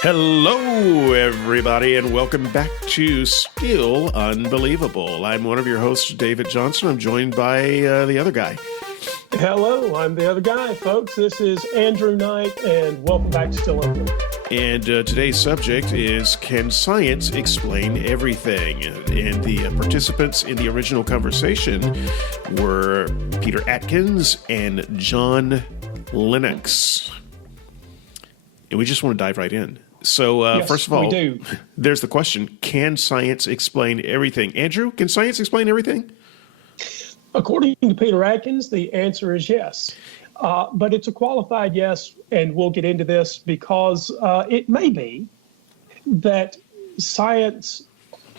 Hello, everybody, and welcome back to Still Unbelievable. I'm one of your hosts, David Johnson. I'm joined by the other guy. Hello, I'm the other guy, folks. This is Andrew Knight, and welcome back to Still Unbelievable. And today's subject is, can science explain everything? And the participants in the original conversation were Peter Atkins and John Lennox. And we just want to dive right in. So, Yes, first of all, we do. There's the question, can science explain everything? Andrew, can science explain everything? According to Peter Atkins, the answer is yes. But it's a qualified yes, and we'll get into this because it may be that science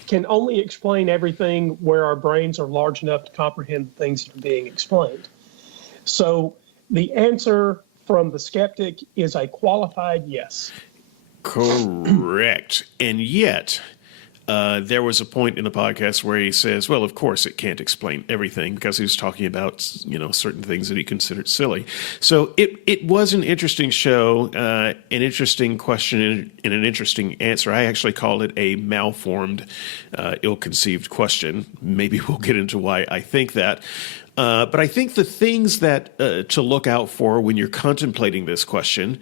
can only explain everything where our brains are large enough to comprehend the things that are being explained. So the answer from the skeptic is a qualified yes. Correct. And yet, there was a point in the podcast where he says, well, of course it can't explain everything, because he was talking about, certain things that he considered silly. So it was an interesting show, an interesting question, and an interesting answer. I actually called it a malformed, ill-conceived question. Maybe we'll get into why I think that. But I think the things that to look out for when you're contemplating this question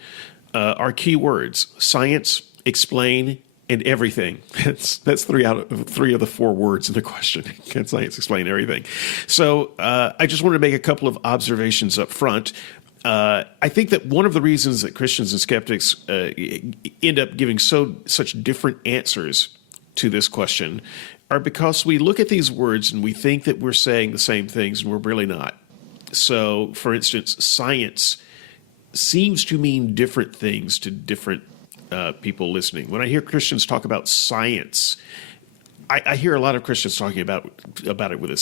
are key words: science, explain, and everything. That's three of the four words in the question. Can science explain everything? So I just wanted to make a couple of observations up front. I think that one of the reasons that Christians and skeptics end up giving such different answers to this question are because we look at these words and we think that we're saying the same things, and we're really not. So, for instance, science seems to mean different things to different people listening. When I hear Christians talk about science, I hear a lot of Christians talking about it with a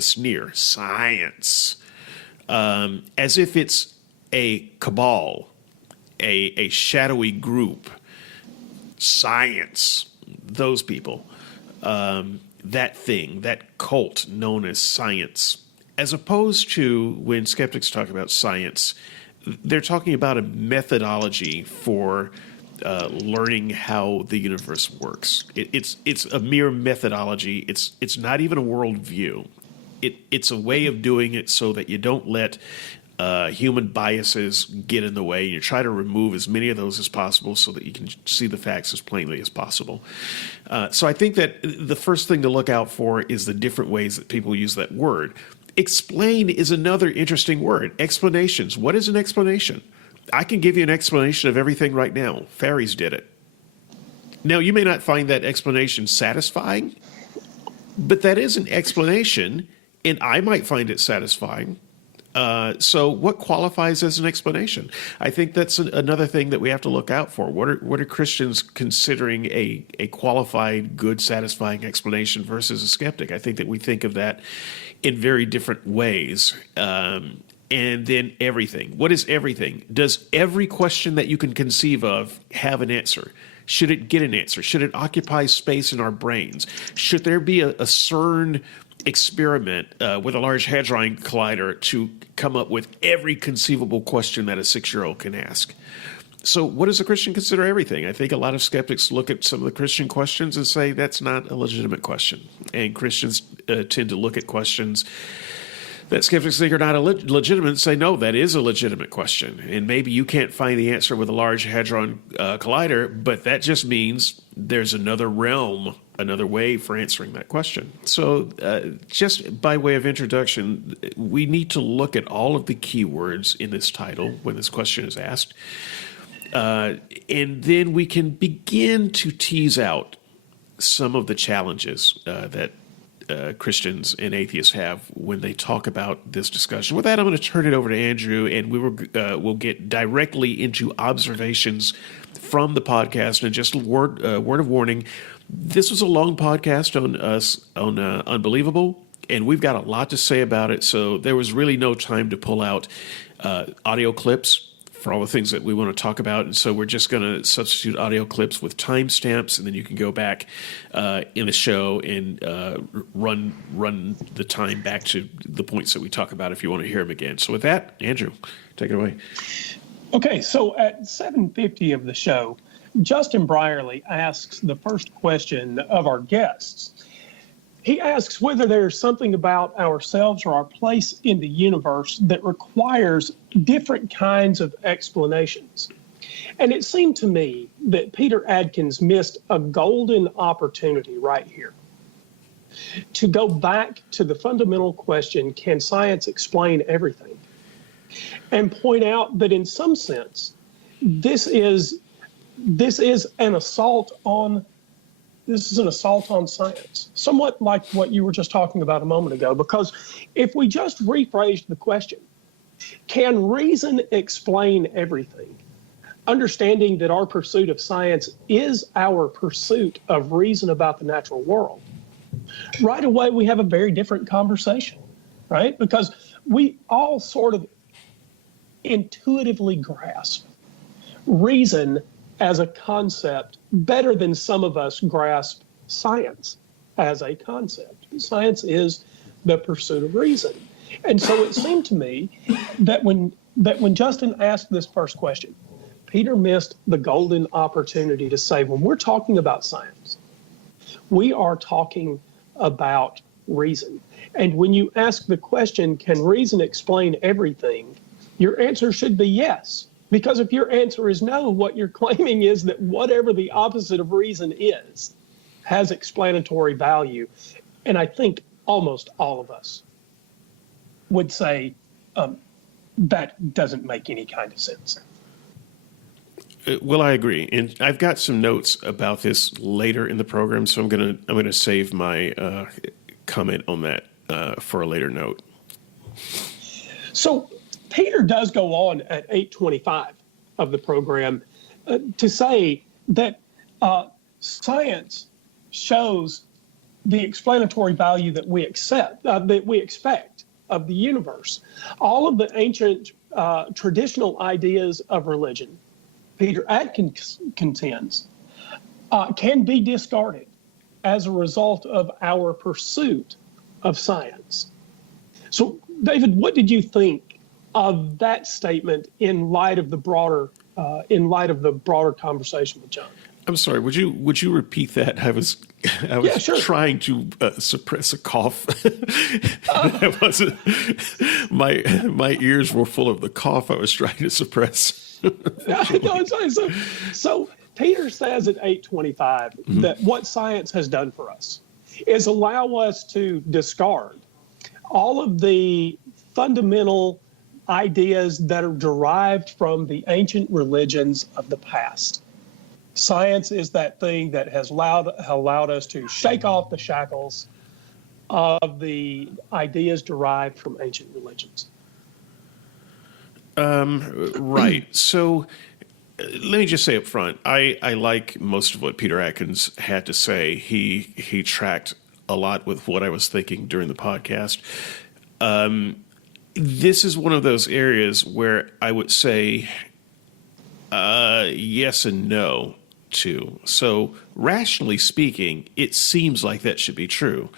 sneer. Science, as if it's a cabal, a shadowy group. Science, those people, that thing, that cult known as science, as opposed to when skeptics talk about science, they're talking about a methodology for learning how the universe works. It's a mere methodology. It's not even a worldview. It's a way of doing it so that you don't let human biases get in the way. You try to remove as many of those as possible so that you can see the facts as plainly as possible. So I think that the first thing to look out for is the different ways that people use that word. Explain is another interesting word. Explanations. What is an explanation? I can give you an explanation of everything right now. Fairies did it. Now, you may not find that explanation satisfying, but that is an explanation, and I might find it satisfying. So what qualifies as an explanation? I think that's another thing that we have to look out for. What are Christians considering a qualified, good, satisfying explanation versus a skeptic? I think that we think of that in very different ways. And then everything. What is everything? Does every question that you can conceive of have an answer? Should it get an answer? Should it occupy space in our brains? Should there be a CERN experiment with a Large Hadron Collider to come up with every conceivable question that a 6-year-old can ask? So what does a Christian consider everything? I think a lot of skeptics look at some of the Christian questions and say that's not a legitimate question. And Christians tend to look at questions that skeptics think are not legitimate and say, no, that is a legitimate question. And maybe you can't find the answer with a Large Hadron Collider, but that just means there's another realm, another way for answering that question. So just by way of introduction, we need to look at all of the keywords in this title when this question is asked. And then we can begin to tease out some of the challenges that Christians and atheists have when they talk about this discussion. With that, I'm going to turn it over to Andrew, and we'll get directly into observations from the podcast. And just a word of warning: this was a long podcast on Unbelievable, and we've got a lot to say about it. So there was really no time to pull out audio clips for all the things that we want to talk about. And so we're just going to substitute audio clips with timestamps, and then you can go back in the show and run the time back to the points that we talk about if you want to hear them again. So with that, Andrew, take it away. Okay, so at 7:50 of the show, Justin Brierley asks the first question of our guests. He asks whether there's something about ourselves or our place in the universe that requires different kinds of explanations. And it seemed to me that Peter Atkins missed a golden opportunity right here to go back to the fundamental question, can science explain everything? And point out that in some sense, this is an assault on science, somewhat like what you were just talking about a moment ago, because if we just rephrased the question, can reason explain everything? Understanding that our pursuit of science is our pursuit of reason about the natural world, right away we have a very different conversation, right? Because we all sort of intuitively grasp reason as a concept better than some of us grasp science as a concept. Science is the pursuit of reason. And so it seemed to me that when Justin asked this first question, Peter missed the golden opportunity to say, when we're talking about science, we are talking about reason. And when you ask the question, can reason explain everything? Your answer should be yes. Because if your answer is no, what you're claiming is that whatever the opposite of reason is, has explanatory value. And I think almost all of us would say that doesn't make any kind of sense. Well, I agree, and I've got some notes about this later in the program, so I'm gonna save my comment on that for a later note. So Peter does go on at 8:25 of the program to say that science shows the explanatory value that we expect of the universe. All of the ancient traditional ideas of religion, Peter Atkins contends, can be discarded as a result of our pursuit of science. So, David, what did you think of that statement in light of the broader conversation with John? I'm sorry. Would you repeat that? I was Yeah, sure. trying to suppress a cough. I wasn't. My ears were full of the cough I was trying to suppress. So Peter says at 8:25 that what science has done for us is allow us to discard all of the fundamental ideas that are derived from the ancient religions of the past. Science is that thing that has allowed us to shake off the shackles of the ideas derived from ancient religions. Right. So let me just say up front, I like most of what Peter Atkins had to say. He tracked a lot with what I was thinking during the podcast. This is one of those areas where I would say yes and no to. So rationally speaking, it seems like that should be true.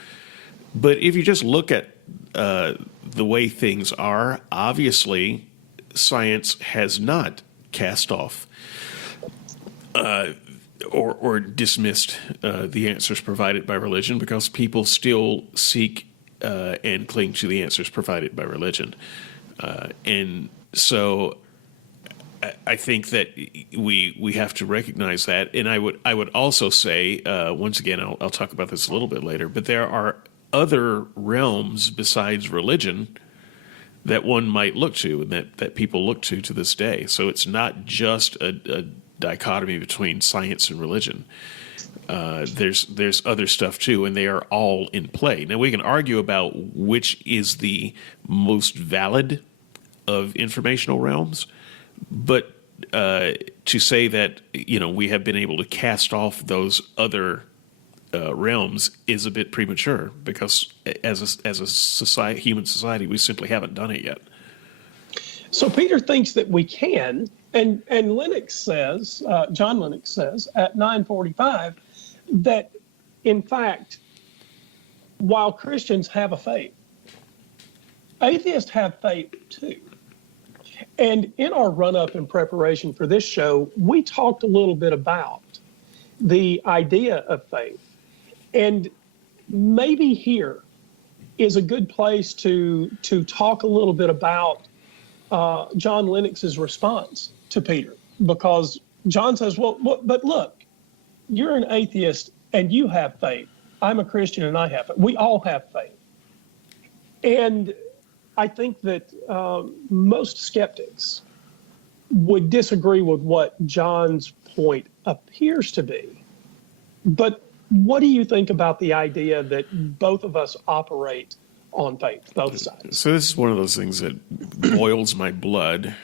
But if you just look at the way things are, obviously science has not cast off or dismissed the answers provided by religion, because people still seek and cling to the answers provided by religion. And so I think that we have to recognize that. And I would also say, once again, I'll talk about this a little bit later, but there are other realms besides religion that one might look to, and that people look to this day. So it's not just a dichotomy between science and religion. There's other stuff too, and they are all in play. Now we can argue about which is the most valid of informational realms, but to say that we have been able to cast off those other realms is a bit premature, because as a society, human society, we simply haven't done it yet. So Peter thinks that we can, and Lennox says, John Lennox says at 9:45 that in fact, while Christians have a faith, atheists have faith too. And in our run-up in preparation for this show, we talked a little bit about the idea of faith. And maybe here is a good place to talk a little bit about John Lennox's response to Peter, because John says, well, but look, you're an atheist and you have faith. I'm a Christian and I have faith. We all have faith. And I think that most skeptics would disagree with what John's point appears to be. But what do you think about the idea that both of us operate on faith, both sides? So this is one of those things that boils my blood,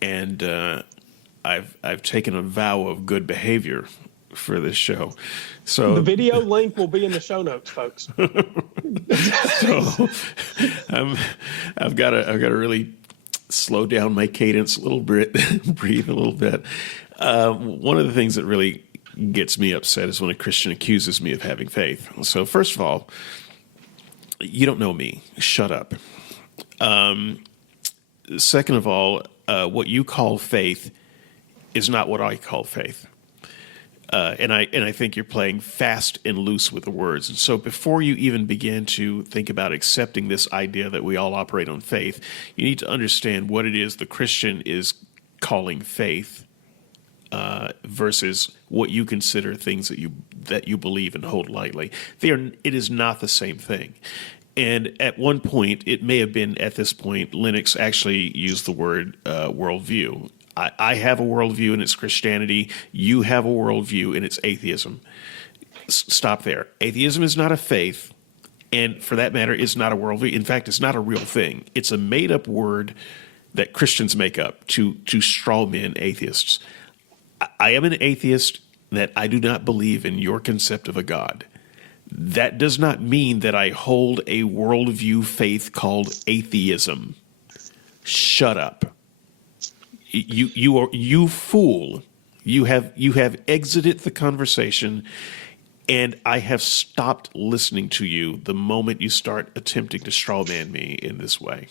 and I've taken a vow of good behavior for this show. So the video link will be in the show notes, folks. So I've got to really slow down my cadence a little bit, breathe a little bit. One of the things that really gets me upset is when a Christian accuses me of having faith. So first of all, you don't know me. Shut up. Second of all, what you call faith is not what I call faith. And I think you're playing fast and loose with the words. And so before you even begin to think about accepting this idea that we all operate on faith, you need to understand what it is the Christian is calling faith versus what you consider things that you believe and hold lightly. It is not the same thing. And at one point, it may have been at this point, Lennox actually used the word worldview. I have a worldview and it's Christianity. You have a worldview and it's atheism. Stop there. Atheism is not a faith, and for that matter, it's not a worldview. In fact, it's not a real thing. It's a made-up word that Christians make up to straw man atheists. I am an atheist that I do not believe in your concept of a God. That does not mean that I hold a worldview faith called atheism. Shut up. You fool. You have exited the conversation, and I have stopped listening to you the moment you start attempting to straw man me in this way.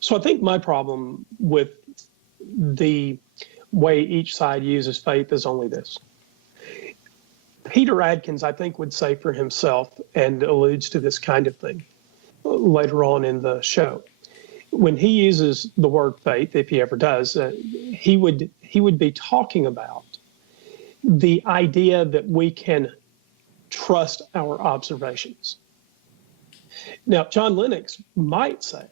So I think my problem with the way each side uses faith is only this. Peter Atkins, I think, would say for himself, and alludes to this kind of thing later on in the show, when he uses the word faith, if he ever does, he would be talking about the idea that we can trust our observations. Now, John Lennox might say,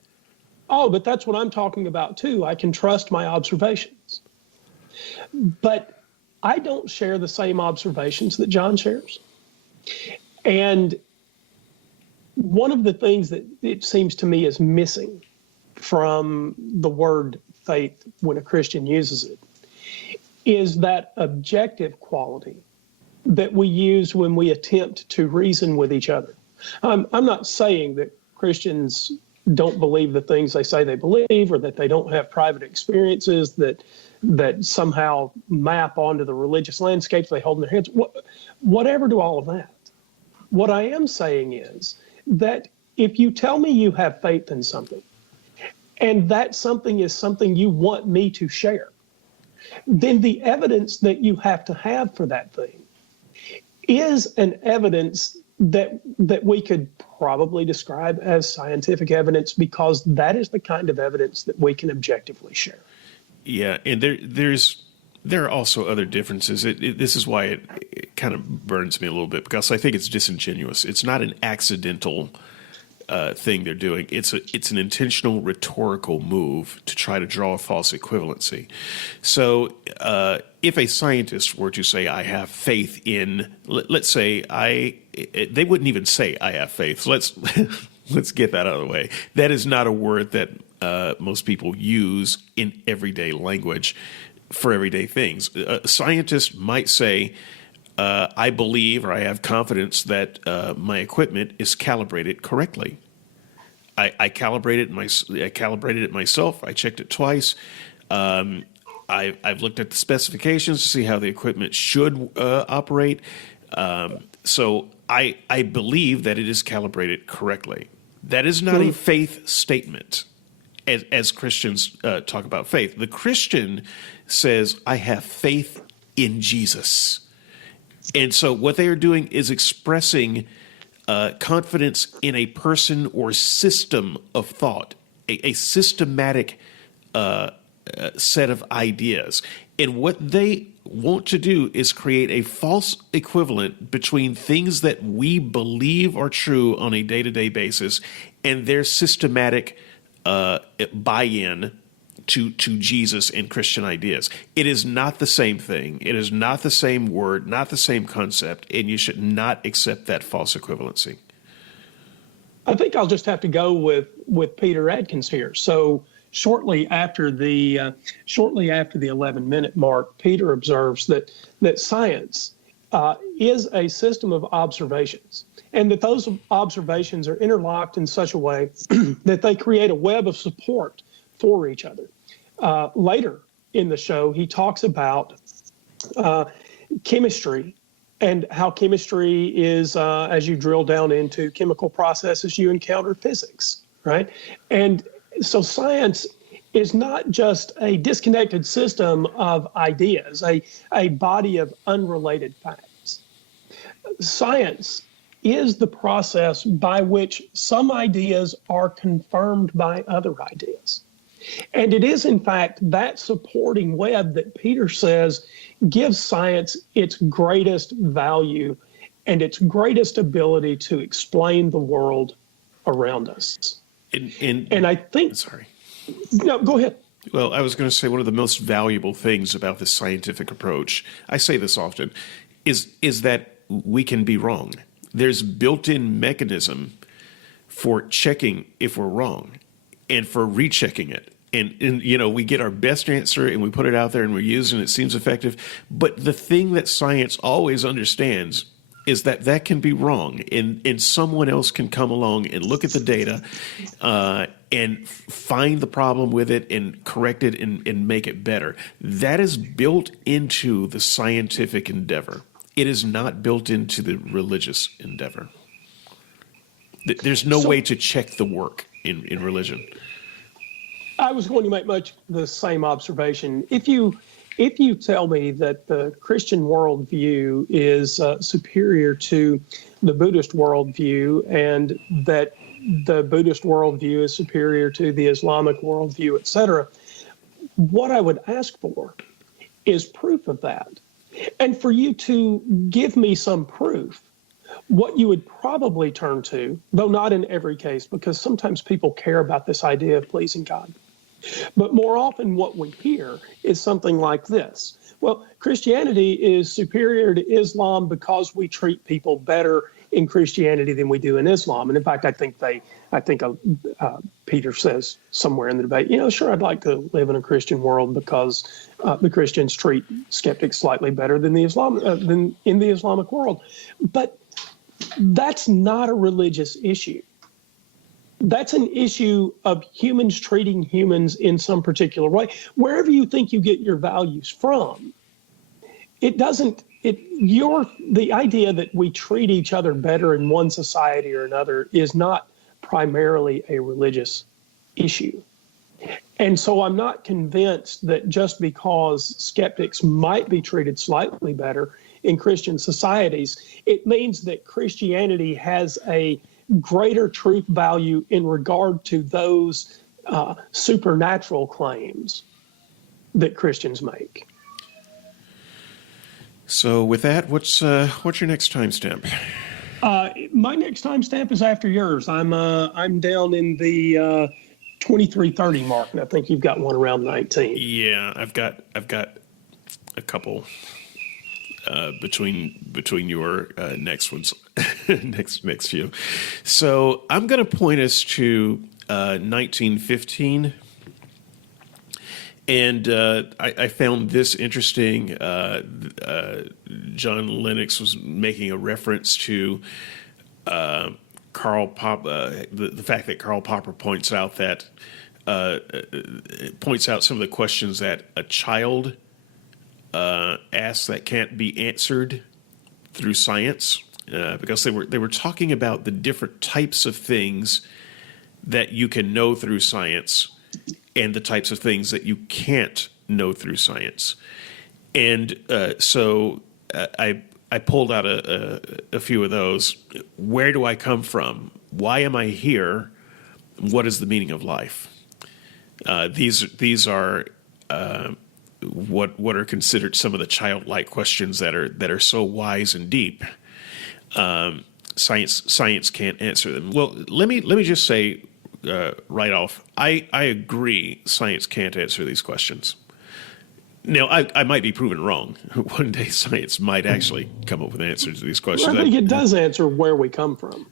oh, but that's what I'm talking about too. I can trust my observations. But I don't share the same observations that John shares. And one of the things that it seems to me is missing from the word faith when a Christian uses it is that objective quality that we use when we attempt to reason with each other. I'm not saying that Christians don't believe the things they say they believe, or that they don't have private experiences that somehow map onto the religious landscapes they hold in their heads. Whatever to all of that. What I am saying is that if you tell me you have faith in something, and that something is something you want me to share, then the evidence that you have to have for that thing is an evidence that we could probably describe as scientific evidence, because that is the kind of evidence that we can objectively share. Yeah, and there are also other differences. This is why it kind of burns me a little bit, because I think it's disingenuous. It's not an accidental thing they're doing. It's an intentional rhetorical move to try to draw a false equivalency. So if a scientist were to say, I have faith in, let's say they wouldn't even say I have faith. So let's get that out of the way. That is not a word that most people use in everyday language for everyday things. A scientist might say, I believe, or I have confidence that my equipment is calibrated correctly. I calibrated it myself. I checked it twice. I've looked at the specifications to see how the equipment should operate. So I believe that it is calibrated correctly. That is not a faith statement. as Christians talk about faith. The Christian says, I have faith in Jesus. And so what they are doing is expressing confidence in a person or system of thought, a systematic set of ideas. And what they want to do is create a false equivalent between things that we believe are true on a day-to-day basis and their systematic buy-in to Jesus and Christian ideas. It is not the same thing. It is not the same word, not the same concept, and you should not accept that false equivalency. I think I'll just have to go with Peter Atkins here. So shortly after the 11-minute mark, Peter observes that science is a system of observations, and that those observations are interlocked in such a way that they create a web of support for each other. Later in the show, he talks about chemistry and how chemistry is, as you drill down into chemical processes, you encounter physics, right? And so science is not just a disconnected system of ideas, a body of unrelated facts. Science is the process by which some ideas are confirmed by other ideas. And it is, in fact, that supporting web that Peter says gives science its greatest value and its greatest ability to explain the world around us. And I think... Sorry. No, go ahead. Well, I was going to say one of the most valuable things about this scientific approach, I say this often, is that we can be wrong. There's built-in mechanism for checking if we're wrong and for rechecking it. And we get our best answer and we put it out there and we use it and it seems effective. But the thing that science always understands is that can be wrong, and someone else can come along and look at the data and find the problem with it and correct it and make it better. That is built into the scientific endeavor. It is not built into the religious endeavor. There's no way to check the work in religion. I was going to make much the same observation. If you tell me that the Christian worldview is superior to the Buddhist worldview, and that the Buddhist worldview is superior to the Islamic worldview, et cetera, what I would ask for is proof of that. And for you to give me some proof, what you would probably turn to, though not in every case, because sometimes people care about this idea of pleasing God. But more often what we hear is something like this. Well, Christianity is superior to Islam because we treat people better in Christianity than we do in Islam. And in fact, I think Peter says somewhere in the debate, sure, I'd like to live in a Christian world because the Christians treat skeptics slightly better than than in the Islamic world. But that's not a religious issue. That's an issue of humans treating humans in some particular way. Wherever you think you get your values from, the idea that we treat each other better in one society or another is not primarily a religious issue. And so I'm not convinced that just because skeptics might be treated slightly better in Christian societies, it means that Christianity has a greater truth value in regard to those supernatural claims that Christians make. So with that, what's your next timestamp? My next timestamp is after yours. I'm down in the 23:30 mark, and I think you've got one around 19. Yeah, I've got a couple between your next ones, next few. So I'm going to point us to 1915. And I found this interesting. John Lennox was making a reference to Karl Popper, the fact that Karl Popper points out some of the questions that a child asks that can't be answered through science, because they were talking about the different types of things that you can know through science. and the types of things that you can't know through science. And I pulled out a few of those. Where do I come from? Why am I here? What is the meaning of life? These are what are considered some of the childlike questions that are so wise and deep. Science can't answer them. Well, let me just say right off, I agree. Science can't answer these questions. Now, I might be proven wrong. One day, science might actually come up with answers to these questions. I think it does answer where we come from.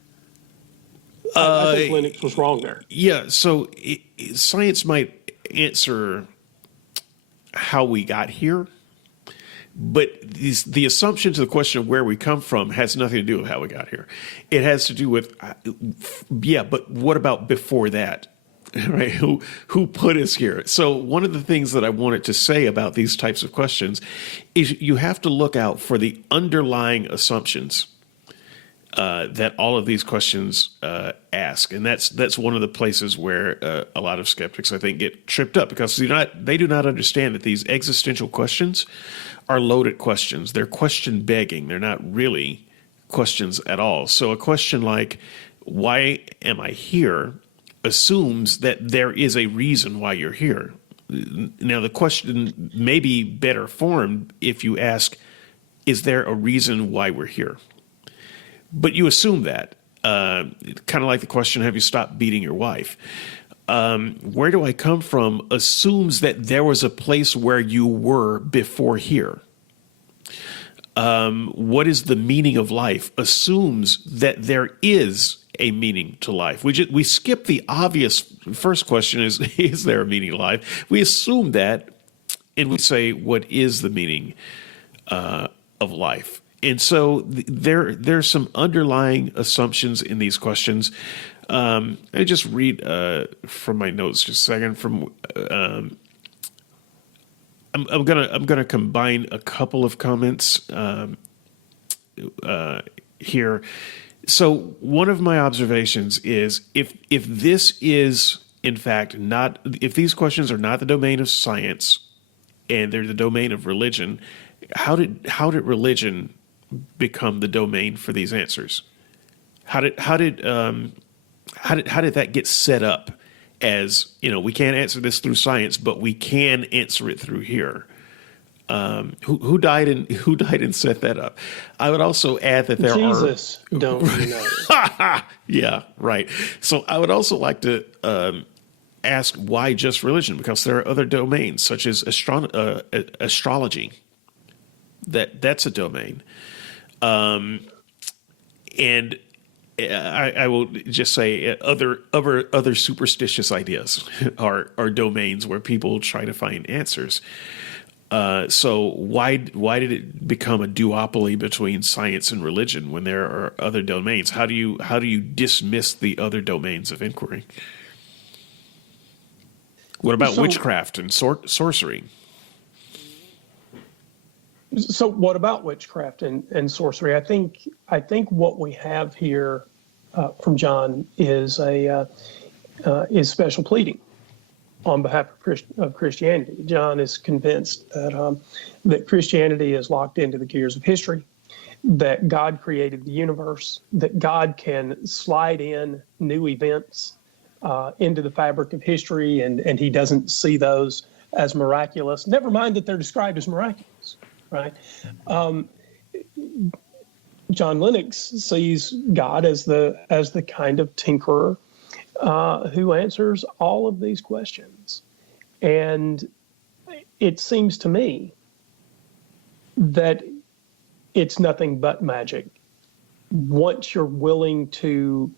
I think Lennox was wrong there. Yeah, so science might answer how we got here, but the assumption to the question of where we come from has nothing to do with how we got here. It has to do with, but what about before that? Right? Who put us here? So one of the things that I wanted to say about these types of questions is you have to look out for the underlying assumptions that all of these questions ask, and that's one of the places where a lot of skeptics, I think, get tripped up because they do not understand that these existential questions are loaded questions. They're question begging. They're not really questions at all. So a question like, "Why am I here?" assumes that there is a reason why you're here. Now, the question may be better formed if you ask, "Is there a reason why we're here?" But you assume that. Kind of like the question, have you stopped beating your wife? Where do I come from assumes that there was a place where you were before here. What is the meaning of life? Assumes that there is a meaning to life. We skip the obvious first question is there a meaning to life? We assume that, and we say, what is the meaning of life? And so there's some underlying assumptions in these questions. I just read from my notes just a second. I'm gonna combine a couple of comments here. So one of my observations is if this is in fact not, if these questions are not the domain of science and they're the domain of religion, how did religion become the domain for these answers? How did that get set up as, we can't answer this through science, but we can answer it through here? Who died and set that up? I would also add that there Jesus, don't you know? Yeah, right. So I would also like to ask why just religion, because there are other domains such as astrology. That's a domain. And I will just say other superstitious ideas are domains where people try to find answers. So why did it become a duopoly between science and religion when there are other domains? How do you dismiss the other domains of inquiry? What about witchcraft and sorcery? So what about witchcraft and sorcery? I think what we have here from John is special pleading on behalf of Christianity. John is convinced that Christianity is locked into the gears of history, that God created the universe, that God can slide in new events into the fabric of history, and he doesn't see those as miraculous. Never mind that they're described as miraculous, right? John Lennox sees God as the kind of tinkerer who answers all of these questions. And it seems to me that it's nothing but magic once you're willing to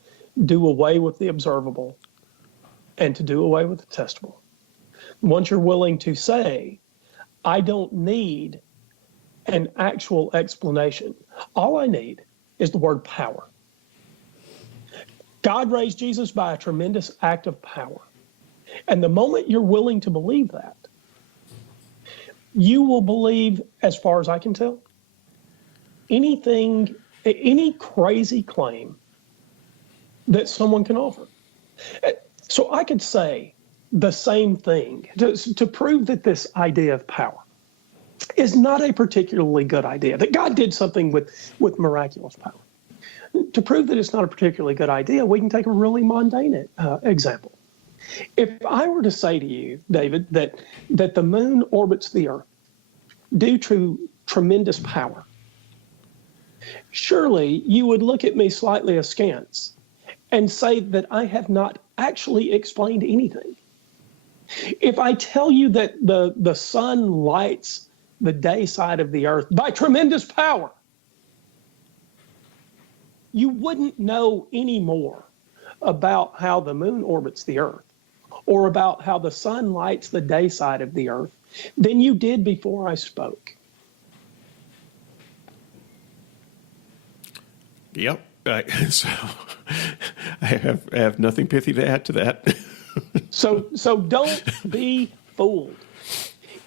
do away with the observable and to do away with the testable. Once you're willing to say, I don't need an actual explanation. All I need is the word power. God raised Jesus by a tremendous act of power. And the moment you're willing to believe that, you will believe, as far as I can tell, any crazy claim that someone can offer. So I could say the same thing, to prove that this idea of power is not a particularly good idea, that God did something with miraculous power. To prove that it's not a particularly good idea, we can take a really mundane example. If I were to say to you, David, that the moon orbits the Earth due to tremendous power, surely you would look at me slightly askance and say that I have not actually explained anything. If I tell you that the sun lights the day side of the Earth by tremendous power, you wouldn't know any more about how the moon orbits the Earth or about how the sun lights the day side of the Earth than you did before I spoke. Yep. So I have nothing pithy to add to that. So don't be fooled.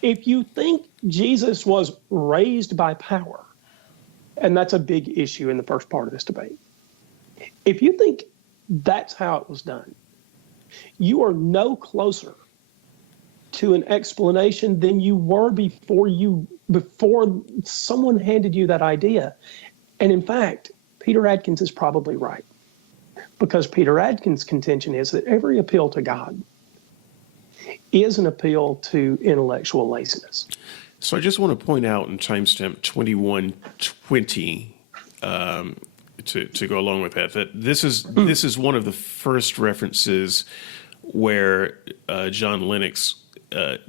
If you think Jesus was raised by power, and that's a big issue in the first part of this debate, if you think that's how it was done, you are no closer to an explanation than you were before someone handed you that idea. And in fact, Peter Atkins is probably right, because Peter Atkins' contention is that every appeal to God is an appeal to intellectual laziness. So I just want to point out in timestamp 2120, to go along with that this is one of the first references where John Lennox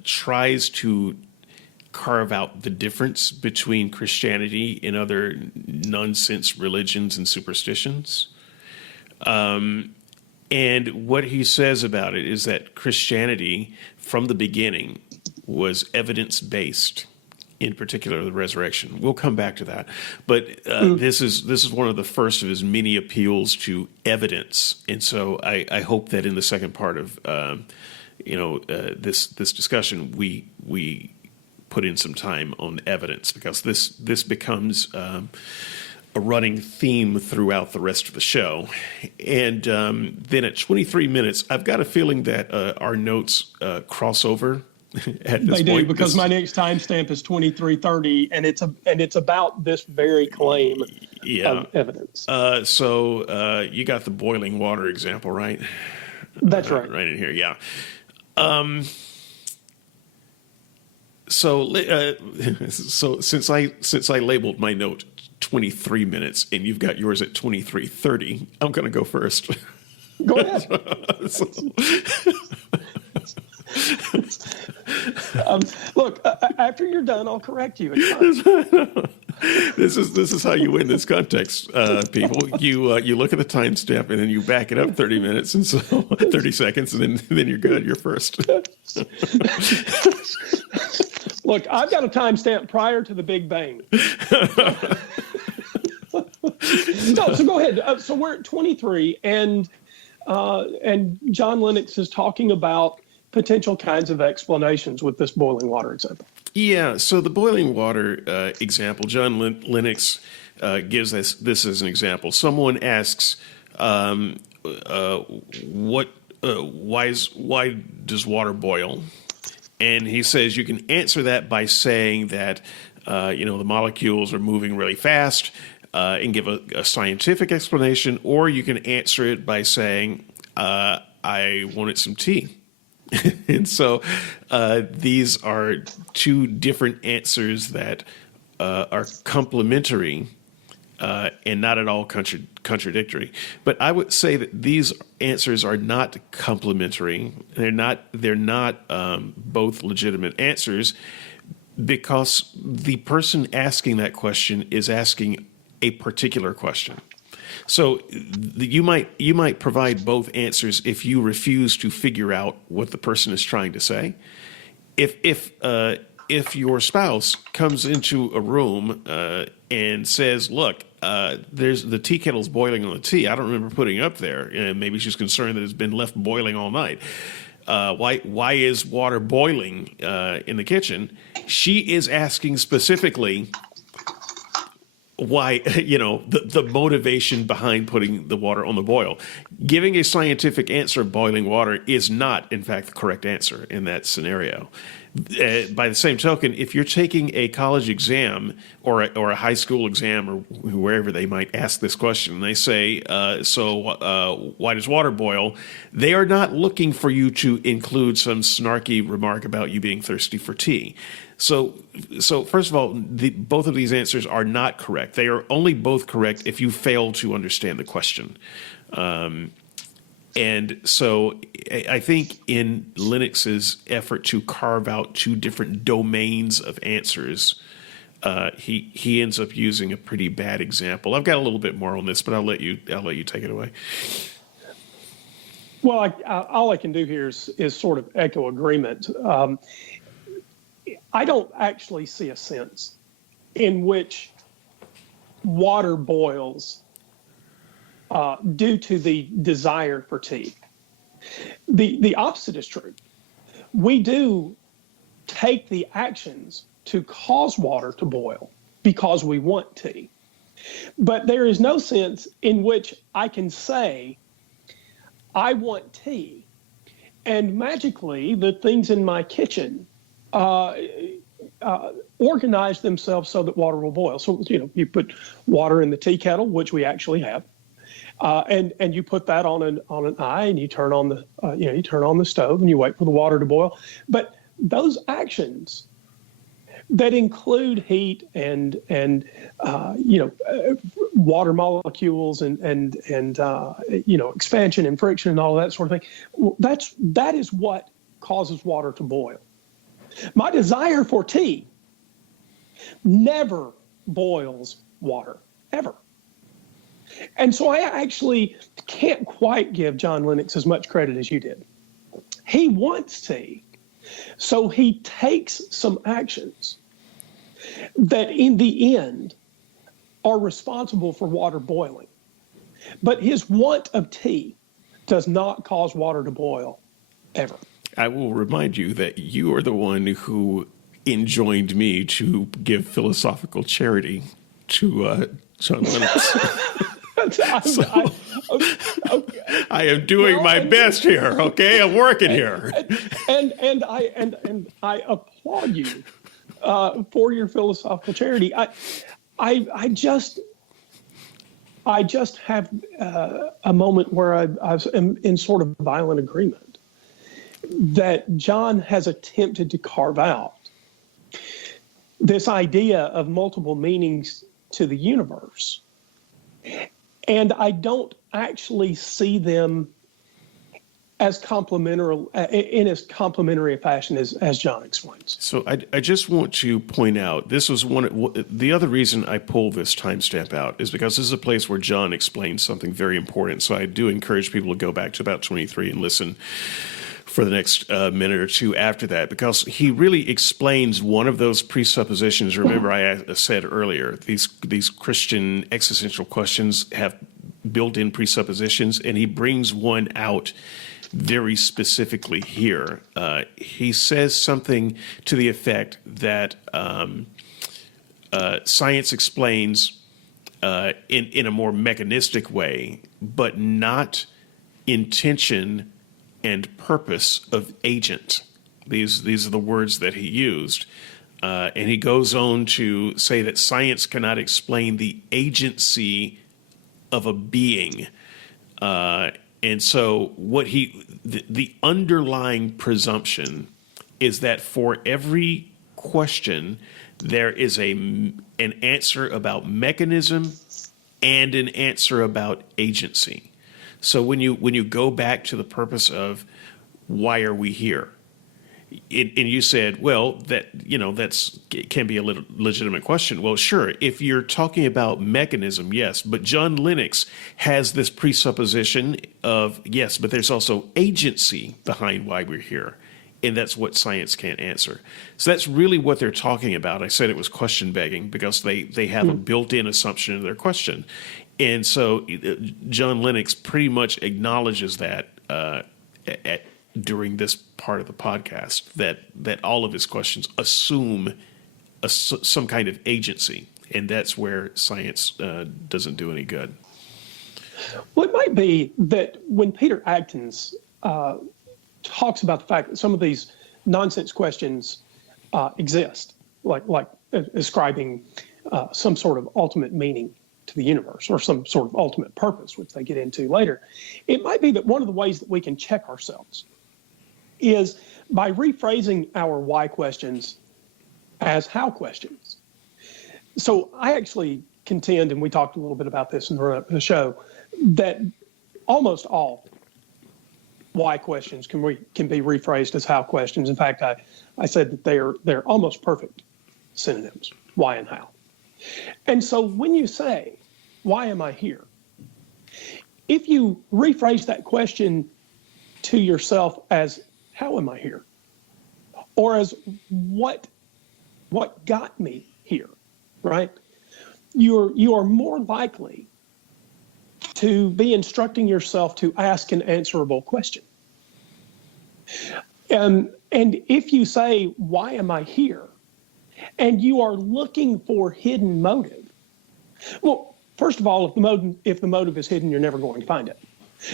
tries to carve out the difference between Christianity and other nonsense religions and superstitions. And what he says about it is that Christianity, from the beginning, was evidence-based, in particular the resurrection. We'll come back to that. But this is one of the first of his many appeals to evidence. And so I hope that in the second part of this discussion, we put in some time on evidence, because this becomes a running theme throughout the rest of the show. And then at 23 minutes, I've got a feeling that our notes cross over at this they do, point. because my next timestamp is 23:30, and it's about this very claim of evidence. So you got the boiling water example, right? That's right. Right in here, yeah. So since I labeled my note 23 minutes and you've got yours at 23:30, I'm going to go first. Go ahead. Look, after you're done, I'll correct you. It's fine. This is how you win this context, people. You look at the timestamp and then you back it up 30 minutes, and so 30 seconds, and then you're good. You're first. Look, I've got a timestamp prior to the Big Bang. No, so go ahead. So we're at 23, and John Lennox is talking about potential kinds of explanations with this boiling water example. Yeah, so the boiling water example, John Lennox gives this as an example. Someone asks, why does water boil? And he says you can answer that by saying that the molecules are moving really fast, and give a scientific explanation, or you can answer it by saying, I wanted some tea. And so these are two different answers that are complementary and not at all contradictory. But I would say that these answers are not complementary. They're not both legitimate answers, because the person asking that question is asking a particular question. So you might provide both answers if you refuse to figure out what the person is trying to say. If your spouse comes into a room and says, "Look, there's the tea kettle's boiling on the tea. I don't remember putting it up there," and maybe she's concerned that it's been left boiling all night. Why is water boiling in the kitchen? She is asking specifically, why, the motivation behind putting the water on the boil. Giving a scientific answer of boiling water is not, in fact, the correct answer in that scenario. By the same token, if you're taking a college exam or a high school exam or wherever they might ask this question, and they say, why does water boil? They are not looking for you to include some snarky remark about you being thirsty for tea. So first of all, both of these answers are not correct. They are only both correct if you fail to understand the question. And so I think in Lennox's effort to carve out two different domains of answers, he ends up using a pretty bad example. I've got a little bit more on this, but I'll let you take it away. Well, all I can do here is sort of echo agreement. I don't actually see a sense in which water boils due to the desire for tea. The opposite is true. We do take the actions to cause water to boil because we want tea. But there is no sense in which I can say, I want tea, and magically the things in my kitchen organize themselves so that water will boil. So, you put water in the tea kettle, which we actually have. And you put that on an eye, and you turn on the stove, and you wait for the water to boil. But those actions that include heat and water molecules and expansion and friction and all that sort of thing, that is what causes water to boil. My desire for tea never boils water, ever. And so I actually can't quite give John Lennox as much credit as you did. He wants tea, so he takes some actions that in the end are responsible for water boiling. But his want of tea does not cause water to boil, ever. I will remind you that you are the one who enjoined me to give philosophical charity to John Lennox. I am doing my best here. Okay, I'm working here, and I applaud you for your philosophical charity. I just have a moment where I am in sort of violent agreement that John has attempted to carve out this idea of multiple meanings to the universe. And I don't actually see them as complementary in as complementary a fashion as John explains. So I just want to point out, this was the other reason I pull this timestamp out is because this is a place where John explains something very important. So I do encourage people to go back to about 23 and listen for the next minute or two after that, because he really explains one of those presuppositions. Remember, I said earlier, these Christian existential questions have built-in presuppositions, and he brings one out very specifically here. He says something to the effect that science explains in a more mechanistic way, but not intention and purpose of agent. These are the words that he used. And he goes on to say that science cannot explain the agency of a being. And so the underlying presumption is that for every question, there is an answer about mechanism and an answer about agency. So when you go back to the purpose of why are we here, and you said, well, that's can be a legitimate question. Well, sure, if you're talking about mechanism, yes, but John Lennox has this presupposition of yes, but there's also agency behind why we're here, and that's what science can't answer. So that's really what they're talking about. I said it was question begging because they have a built-in assumption in their question. And so John Lennox pretty much acknowledges that during this part of the podcast, that all of his questions assume some kind of agency. And that's where science doesn't do any good. Well, it might be that when Peter Atkins talks about the fact that some of these nonsense questions exist, like ascribing some sort of ultimate meaning to the universe or some sort of ultimate purpose, which they get into later, it might be that one of the ways that we can check ourselves is by rephrasing our why questions as how questions. So I actually contend, and we talked a little bit about this in the show, that almost all why questions can be rephrased as how questions. In fact, I said that they're almost perfect synonyms, why and how. And so when you say, why am I here? If you rephrase that question to yourself as, how am I here? Or as, what got me here, right? You are more likely to be instructing yourself to ask an answerable question. And if you say, why am I here? And you are looking for hidden motive. Well, first of all, if the motive is hidden, you're never going to find it.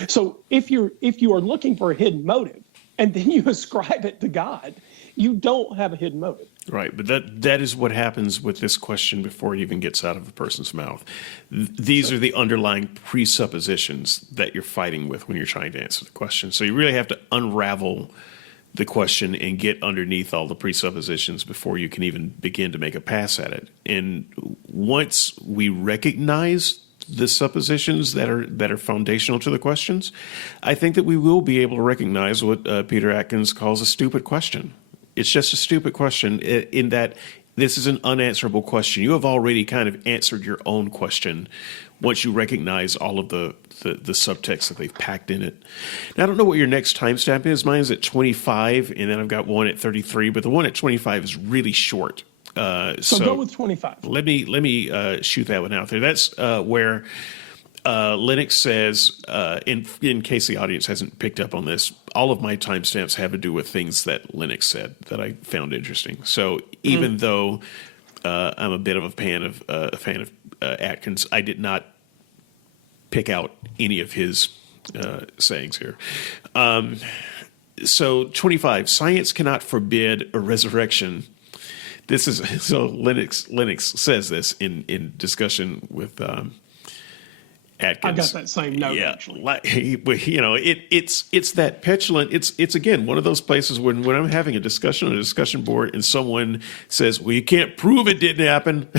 So if you are looking for a hidden motive and then you ascribe it to God, you don't have a hidden motive. Right, but that is what happens with this question before it even gets out of a person's mouth. These are the underlying presuppositions that you're fighting with when you're trying to answer the question. So you really have to unravel the question and get underneath all the presuppositions before you can even begin to make a pass at it. And once we recognize the suppositions that are foundational to the questions, I think that we will be able to recognize what Peter Atkins calls a stupid question. It's just a stupid question in that this is an unanswerable question. You have already kind of answered your own question once you recognize all of the subtext that they've packed in it. Now, I don't know what your next timestamp is. Mine is at 25, and then I've got one at 33, but the one at 25 is really short. So go with 25. Let me shoot that one out there. That's where Lennox says, in case the audience hasn't picked up on this, all of my timestamps have to do with things that Lennox said that I found interesting. So even though I'm a bit of a fan of Atkins, I did not pick out any of his sayings here. So 25, science cannot forbid a resurrection. This is so Lennox says this in discussion with Atkins. I got that same note, actually. It's that petulant. It's again one of those places when I'm having a discussion on a discussion board and someone says, "Well, you can't prove it didn't happen."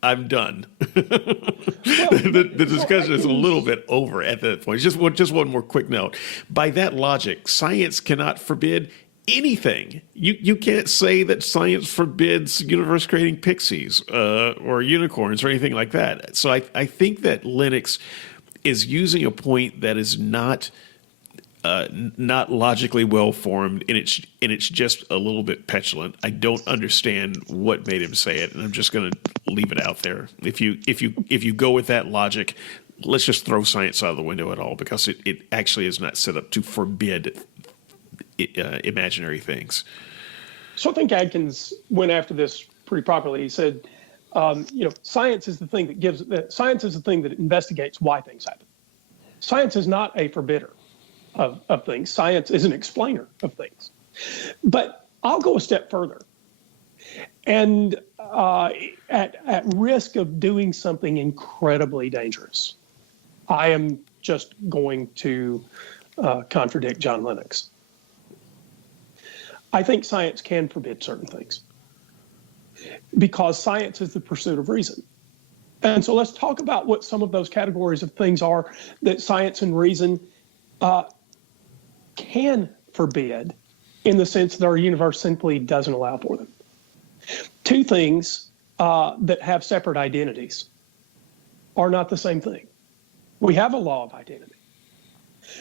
I'm done. The discussion is a little bit over at that point. Just one more quick note. By that logic, science cannot forbid anything. You can't say that science forbids universe creating pixies or unicorns or anything like that. So I think that Lennox is using a point that is not logically well formed, and it's just a little bit petulant. I don't understand what made him say it, and I'm just going to leave it out there. If you go with that logic, let's just throw science out of the window at all, because it actually is not set up to forbid imaginary things. So I think Atkins went after this pretty properly. He said, science is the thing science is the thing that investigates why things happen. Science is not a forbidder of things. Science is an explainer of things. But I'll go a step further. And at risk of doing something incredibly dangerous, I am just going to contradict John Lennox. I think science can forbid certain things because science is the pursuit of reason. And so let's talk about what some of those categories of things are that science and reason can forbid, in the sense that our universe simply doesn't allow for them. Two things that have separate identities are not the same thing. We have a law of identity.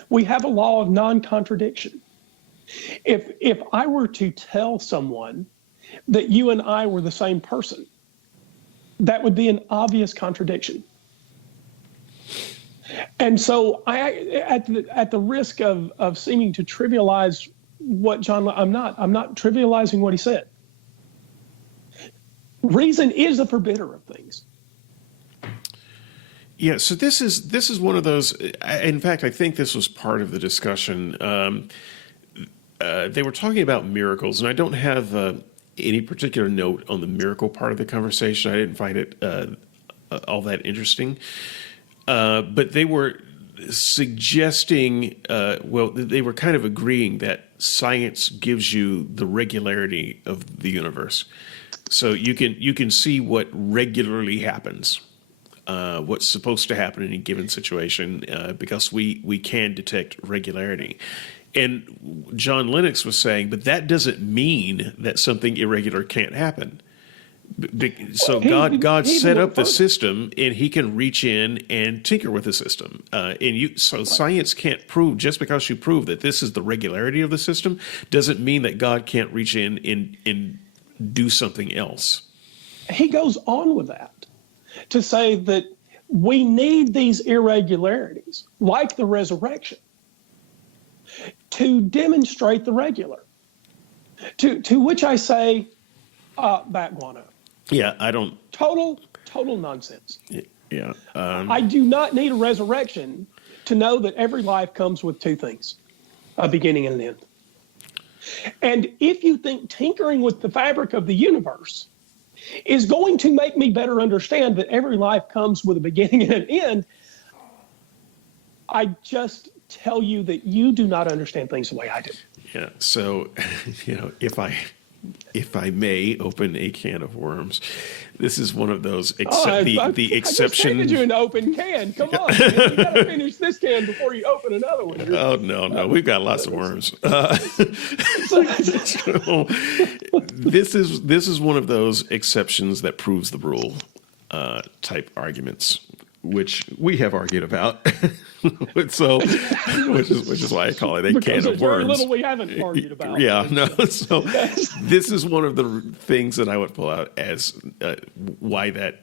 We have a law of non-contradiction. If I were to tell someone that you and I were the same person, that would be an obvious contradiction. And so at the risk of seeming to trivialize what I'm not trivializing what he said. Reason is the forbidder of things. Yeah, so this is one of those. In fact, I think this was part of the discussion. They were talking about miracles, and I don't have any particular note on the miracle part of the conversation. I didn't find it all that interesting. But they were suggesting, they were kind of agreeing that science gives you the regularity of the universe. So you can see what regularly happens. What's supposed to happen in a given situation, because we can detect regularity. And John Lennox was saying, but that doesn't mean that something irregular can't happen. So God set up the system, and He can reach in and tinker with the system. So science can't prove, just because you prove that this is the regularity of the system, doesn't mean that God can't reach in and do something else. He goes on with that to say that we need these irregularities, like the resurrection, to demonstrate the regular. To which I say, back guano. Yeah, I don't. Total nonsense. Yeah. I do not need a resurrection to know that every life comes with two things, a beginning and an end. And if you think tinkering with the fabric of the universe is going to make me better understand that every life comes with a beginning and an end, I just tell you that you do not understand things the way I do. Yeah. So, if I may open a can of worms, this is one of those. The exception. I just handed you an open can. Come on, man. You got to finish this can before you open another one. Oh no, we've got lots of worms. So, this is one of those exceptions that proves the rule type arguments, which we have argued about. So, which is why I call it a can of worms. Very little we haven't argued about. Yeah, no. So, this is one of the things that I would pull out as why that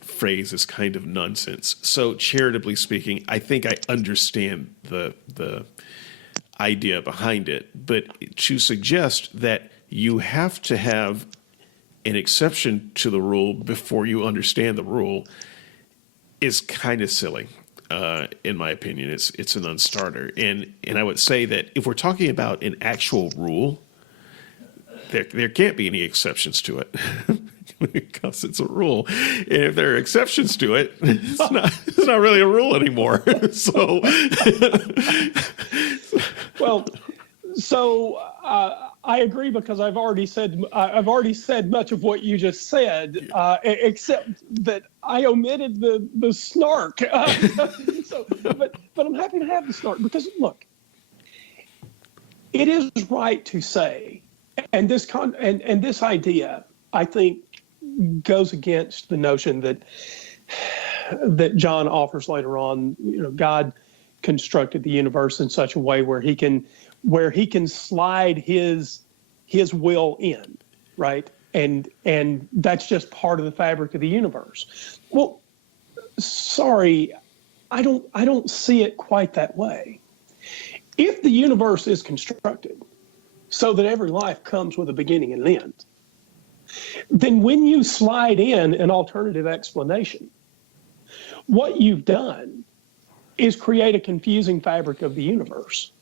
phrase is kind of nonsense. So, charitably speaking, I think I understand the idea behind it, but to suggest that you have to have an exception to the rule before you understand the rule is kind of silly, in my opinion. It's a non-starter, and I would say that if we're talking about an actual rule, there can't be any exceptions to it because it's a rule. And if there are exceptions to it, it's not really a rule anymore. So, I agree, because I've already said much of what you just said, except that I omitted the snark. But I'm happy to have the snark, because look, it is right to say, and this idea, I think, goes against the notion that John offers later on. God constructed the universe in such a way where he can slide his will in, right? And that's just part of the fabric of the universe. Well, sorry, I don't see it quite that way. If the universe is constructed so that every life comes with a beginning and an end, then when you slide in an alternative explanation, what you've done is create a confusing fabric of the universe.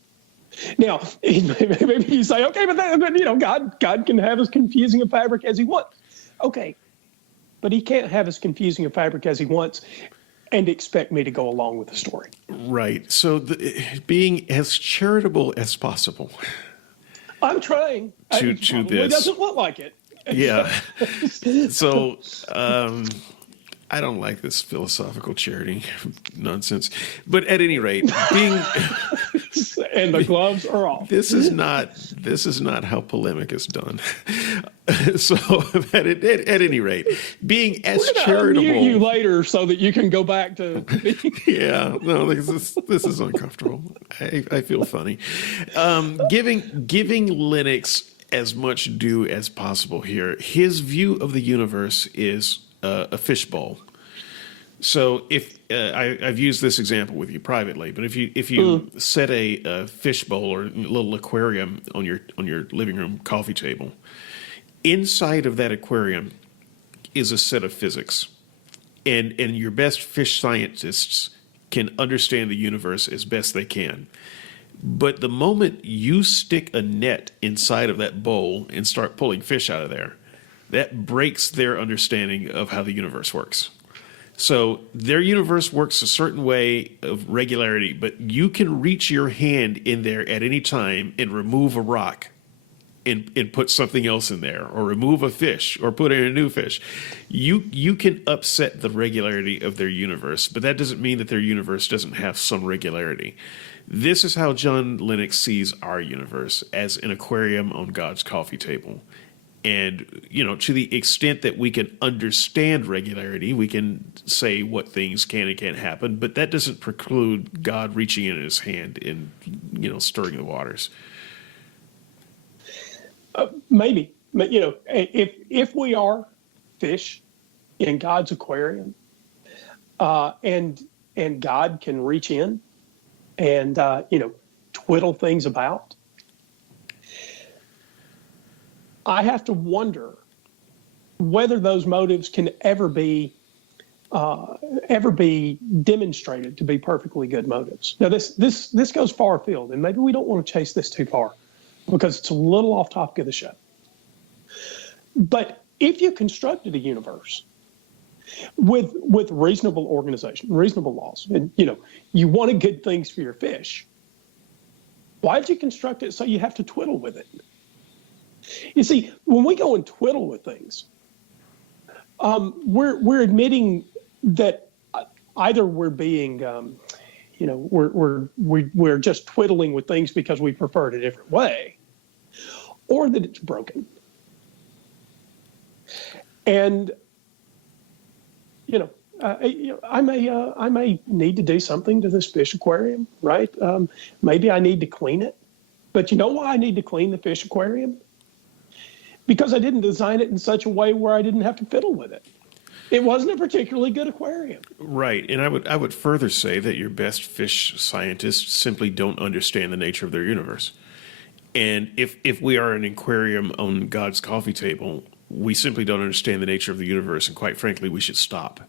Now, maybe you say, okay, but God can have as confusing a fabric as He wants. Okay, but He can't have as confusing a fabric as He wants and expect me to go along with the story. Right. So being as charitable as possible. I'm trying. To this. It doesn't look like it. Yeah. So I don't like this philosophical charity nonsense. But at any rate, being and the gloves are off. This is not how polemic is done. So at any rate, being as charitable. We're gonna unmute you later so that you can go back to. Yeah, no, this is uncomfortable. I feel funny. Giving Lennox as much due as possible here. His view of the universe is a fishbowl. So if I've used this example with you privately, but if you set a fishbowl or a little aquarium on your living room coffee table, inside of that aquarium is a set of physics. And your best fish scientists can understand the universe as best they can. But the moment you stick a net inside of that bowl and start pulling fish out of there, that breaks their understanding of how the universe works. So their universe works a certain way of regularity, but you can reach your hand in there at any time and remove a rock and put something else in there, or remove a fish, or put in a new fish. You can upset the regularity of their universe, but that doesn't mean that their universe doesn't have some regularity. This is how John Lennox sees our universe, as an aquarium on God's coffee table. And, to the extent that we can understand regularity, we can say what things can and can't happen, but that doesn't preclude God reaching in his hand and, stirring the waters. Maybe, but if we are fish in God's aquarium, and God can reach in and twiddle things about, I have to wonder whether those motives can ever be demonstrated to be perfectly good motives. Now, this goes far afield, and maybe we don't want to chase this too far, because it's a little off topic of the show. But if you constructed a universe with reasonable organization, reasonable laws, and you wanted good things for your fish, why did you construct it so you have to twiddle with it? You see, when we go and twiddle with things, we're admitting that either we're being we're just twiddling with things because we prefer it a different way, or that it's broken. And I may need to do something to this fish aquarium, right? Maybe I need to clean it. But you know why I need to clean the fish aquarium? Because I didn't design it in such a way where I didn't have to fiddle with it. It wasn't a particularly good aquarium. Right. And I would further say that your best fish scientists simply don't understand the nature of their universe. And if we are an aquarium on God's coffee table, we simply don't understand the nature of the universe. And quite frankly, we should stop.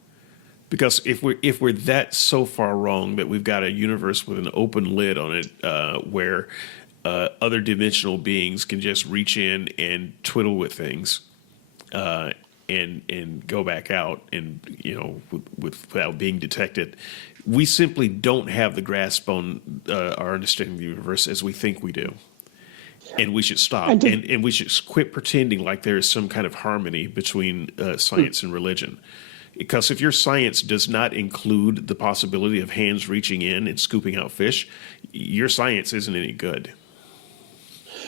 Because if we're that so far wrong that we've got a universe with an open lid on it, where other dimensional beings can just reach in and twiddle with things, and go back out, and without being detected, we simply don't have the grasp on our understanding of the universe as we think we do, and we should stop, and we should quit pretending like there is some kind of harmony between science and religion. Because if your science does not include the possibility of hands reaching in and scooping out fish, your science isn't any good.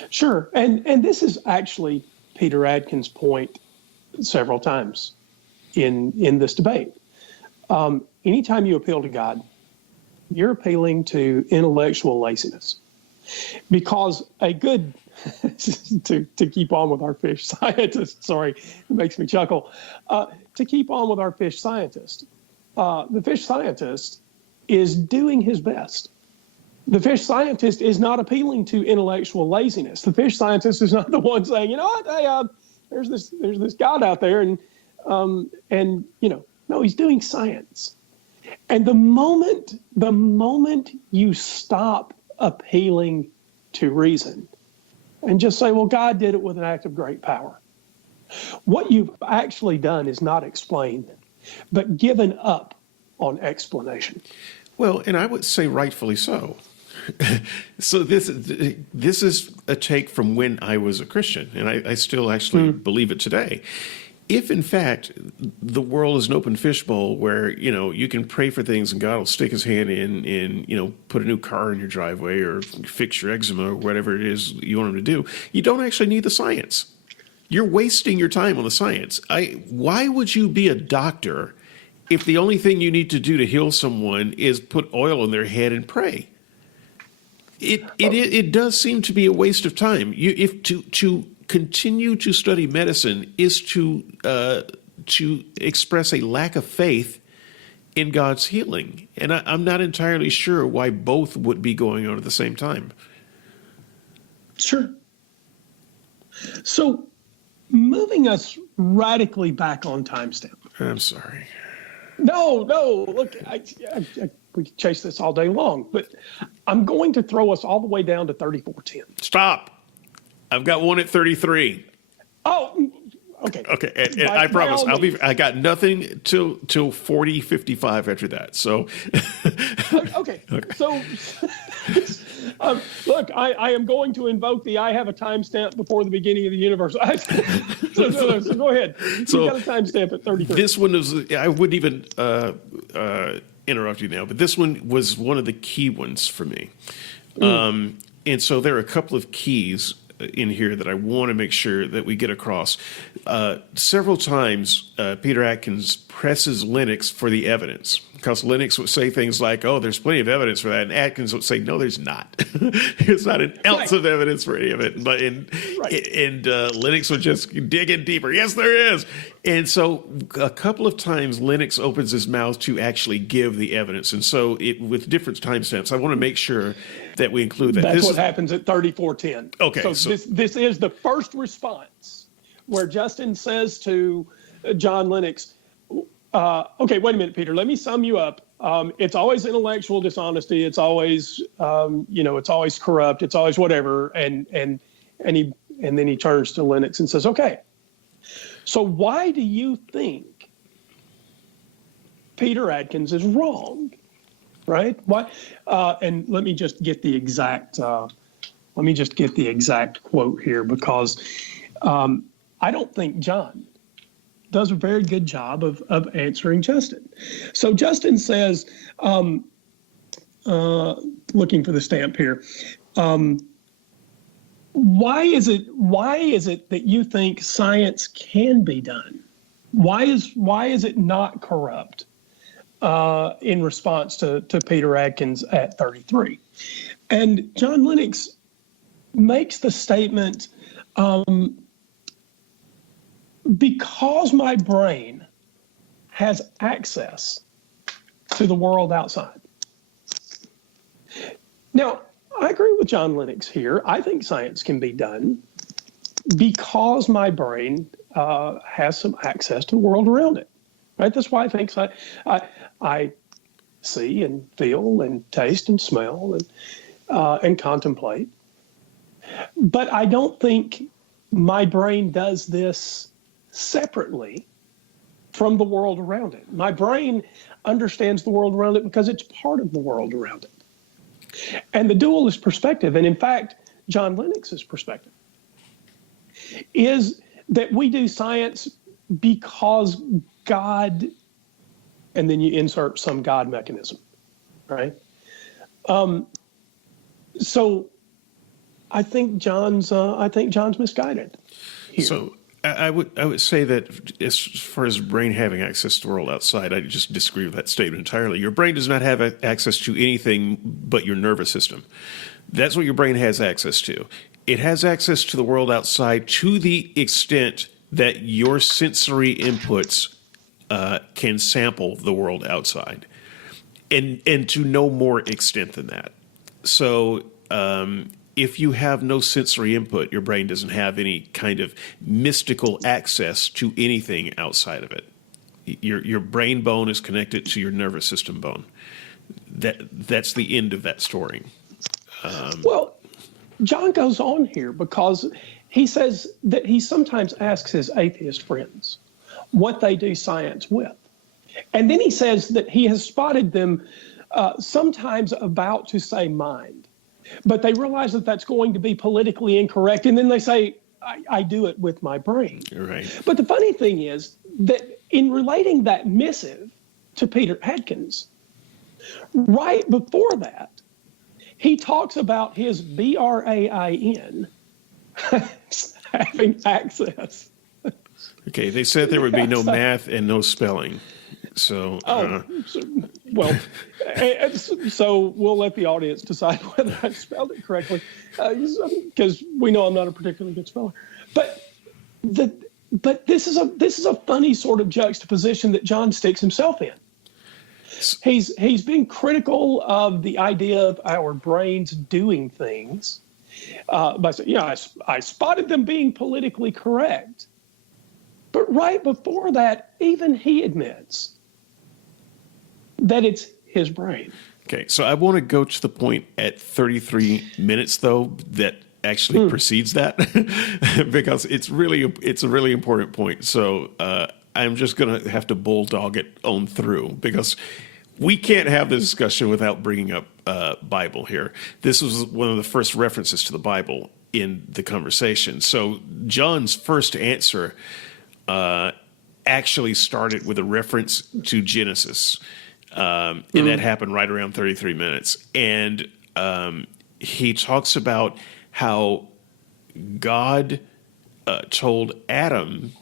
Sure. And this is actually Peter Atkins' point several times in this debate. Anytime you appeal to God, you're appealing to intellectual laziness. Because a good, to keep on with our fish scientist, sorry, it makes me chuckle, to keep on with our fish scientist, the fish scientist is doing his best. The fish scientist is not appealing to intellectual laziness. The fish scientist is not the one saying, hey, there's this God out there, and no, he's doing science. And the moment you stop appealing to reason and just say, well, God did it with an act of great power, what you've actually done is not explained, but given up on explanation. Well, and I would say rightfully so. So this is a take from when I was a Christian, and I still actually believe it today. If, in fact, the world is an open fishbowl where, you can pray for things and God will stick his hand in and, put a new car in your driveway or fix your eczema or whatever it is you want him to do, you don't actually need the science. You're wasting your time on the science. Why would you be a doctor if the only thing you need to do to heal someone is put oil on their head and pray? It does seem to be a waste of time. If to continue to study medicine is to express a lack of faith in God's healing, and I'm not entirely sure why both would be going on at the same time. Sure. So, moving us radically back on timestamp. I'm sorry. No, look, we could chase this all day long, but I'm going to throw us all the way down to 3410. Stop. I've got one at 33. Oh, okay. Okay, and I promise I got nothing till 40:55 after that. So okay. So look, I am going to invoke the I have a timestamp before the beginning of the universe. So go ahead. So you got a timestamp at 33. This one was, I wouldn't even interrupt you now, but this one was one of the key ones for me. And so there are a couple of keys in here that I want to make sure that we get across. Several times, Peter Atkins presses Lennox for the evidence, because Lennox would say things like, "Oh, there's plenty of evidence for that," and Atkins would say, "No, there's not. There's not an ounce of evidence for any of it." But Lennox would just dig in deeper. Yes, there is. And so a couple of times Lennox opens his mouth to actually give the evidence, and so with different timestamps, I want to make sure that we include that. That's what happens at 3410. Okay, so this is the first response where Justin says to John Lennox, okay, wait a minute, Peter, let me sum you up. It's always intellectual dishonesty. It's always, it's always corrupt. It's always whatever. And then he turns to Lennox and says, okay, so why do you think Peter Atkins is wrong? Right? Why? And let me just get the exact quote here, because I don't think John does a very good job of answering Justin. So Justin says, looking for the stamp here, why is it that you think science can be done? Why is it not corrupt? In response to Peter Atkins at 33. And John Lennox makes the statement, because my brain has access to the world outside. Now, I agree with John Lennox here. I think science can be done because my brain has some access to the world around it. Right? That's why I think I see and feel and taste and smell and contemplate. But I don't think my brain does this separately from the world around it. My brain understands the world around it because it's part of the world around it. And the dualist perspective, and in fact, John Lennox's perspective, is that we do science because God, and then you insert some God mechanism, right? So I think John's misguided here. So I would say that as far as brain having access to the world outside, I just disagree with that statement entirely. Your brain does not have access to anything but your nervous system. That's what your brain has access to. It has access to the world outside to the extent that your sensory inputs can sample the world outside, and to no more extent than that. So if you have no sensory input, your brain doesn't have any kind of mystical access to anything outside of it. Your brain bone is connected to your nervous system bone. That's the end of that story. Well, John goes on here because he says that he sometimes asks his atheist friends what they do science with. And then he says that he has spotted them sometimes about to say mind, but they realize that that's going to be politically incorrect. And then they say, I do it with my brain. Right. But the funny thing is that in relating that missive to Peter Atkins, right before that, he talks about his brain having access. Okay, they said there would be no math and no spelling. So, so we'll let the audience decide whether I spelled it correctly, because we know I'm not a particularly good speller. But this is a funny sort of juxtaposition that John sticks himself in. He's being critical of the idea of our brains doing things by saying, I spotted them being politically correct. But right before that, even he admits that it's his brain. Okay, so I want to go to the point at 33 minutes, though, that actually precedes that, because it's a really important point. So I'm just going to have to bulldog it on through, because we can't have the discussion without bringing up Bible here. This was one of the first references to the Bible in the conversation. So John's first answer actually started with a reference to Genesis. And that happened right around 33 minutes. And he talks about how God told Adam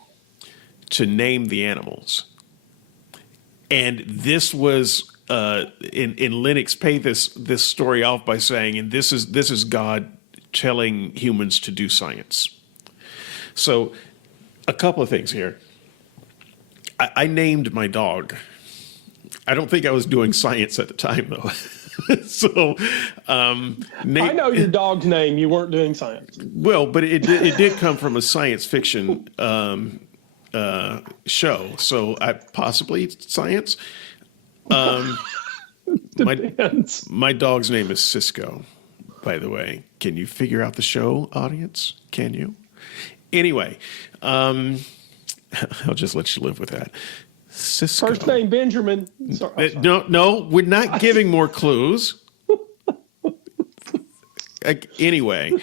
to name the animals. And this was, in Lennox paid this story off by saying, and this is God telling humans to do science. So a couple of things here. I named my dog. I don't think I was doing science at the time, though. So, I know your dog's name. You weren't doing science. Well, but it did come from a science fiction show. So I possibly science. Depends. My dog's name is Cisco, by the way. Can you figure out the show, audience? Can you? Anyway, I'll just let you live with that. Cisco. First name Benjamin. Sorry. No, we're not giving more clues. Anyway,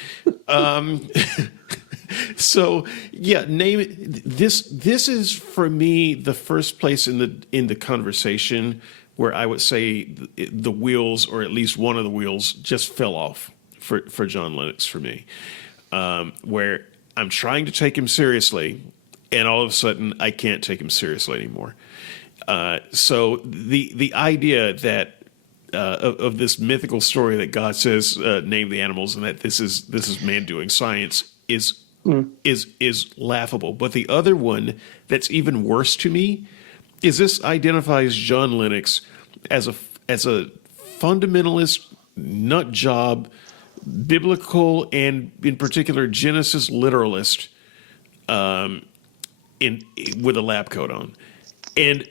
so yeah, name it. This is for me the first place in the conversation where I would say the wheels, or at least one of the wheels, just fell off for John Lennox for me, where I'm trying to take him seriously, and all of a sudden I can't take him seriously anymore. So the idea that of this mythical story that God says name the animals, and that this is man doing science is laughable. But the other one that's even worse to me is this identifies John Lennox as a fundamentalist nut job, biblical and in particular Genesis literalist, with a lab coat on. And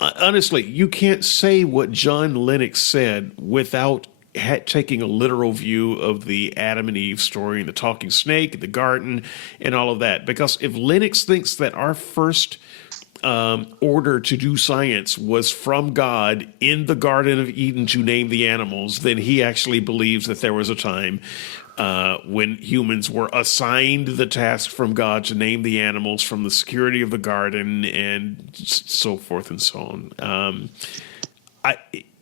honestly, you can't say what John Lennox said without taking a literal view of the Adam and Eve story and the talking snake, the garden, and all of that. Because if Lennox thinks that our first order to do science was from God in the Garden of Eden to name the animals, then he actually believes that there was a time when humans were assigned the task from God to name the animals from the security of the garden and so forth and so on.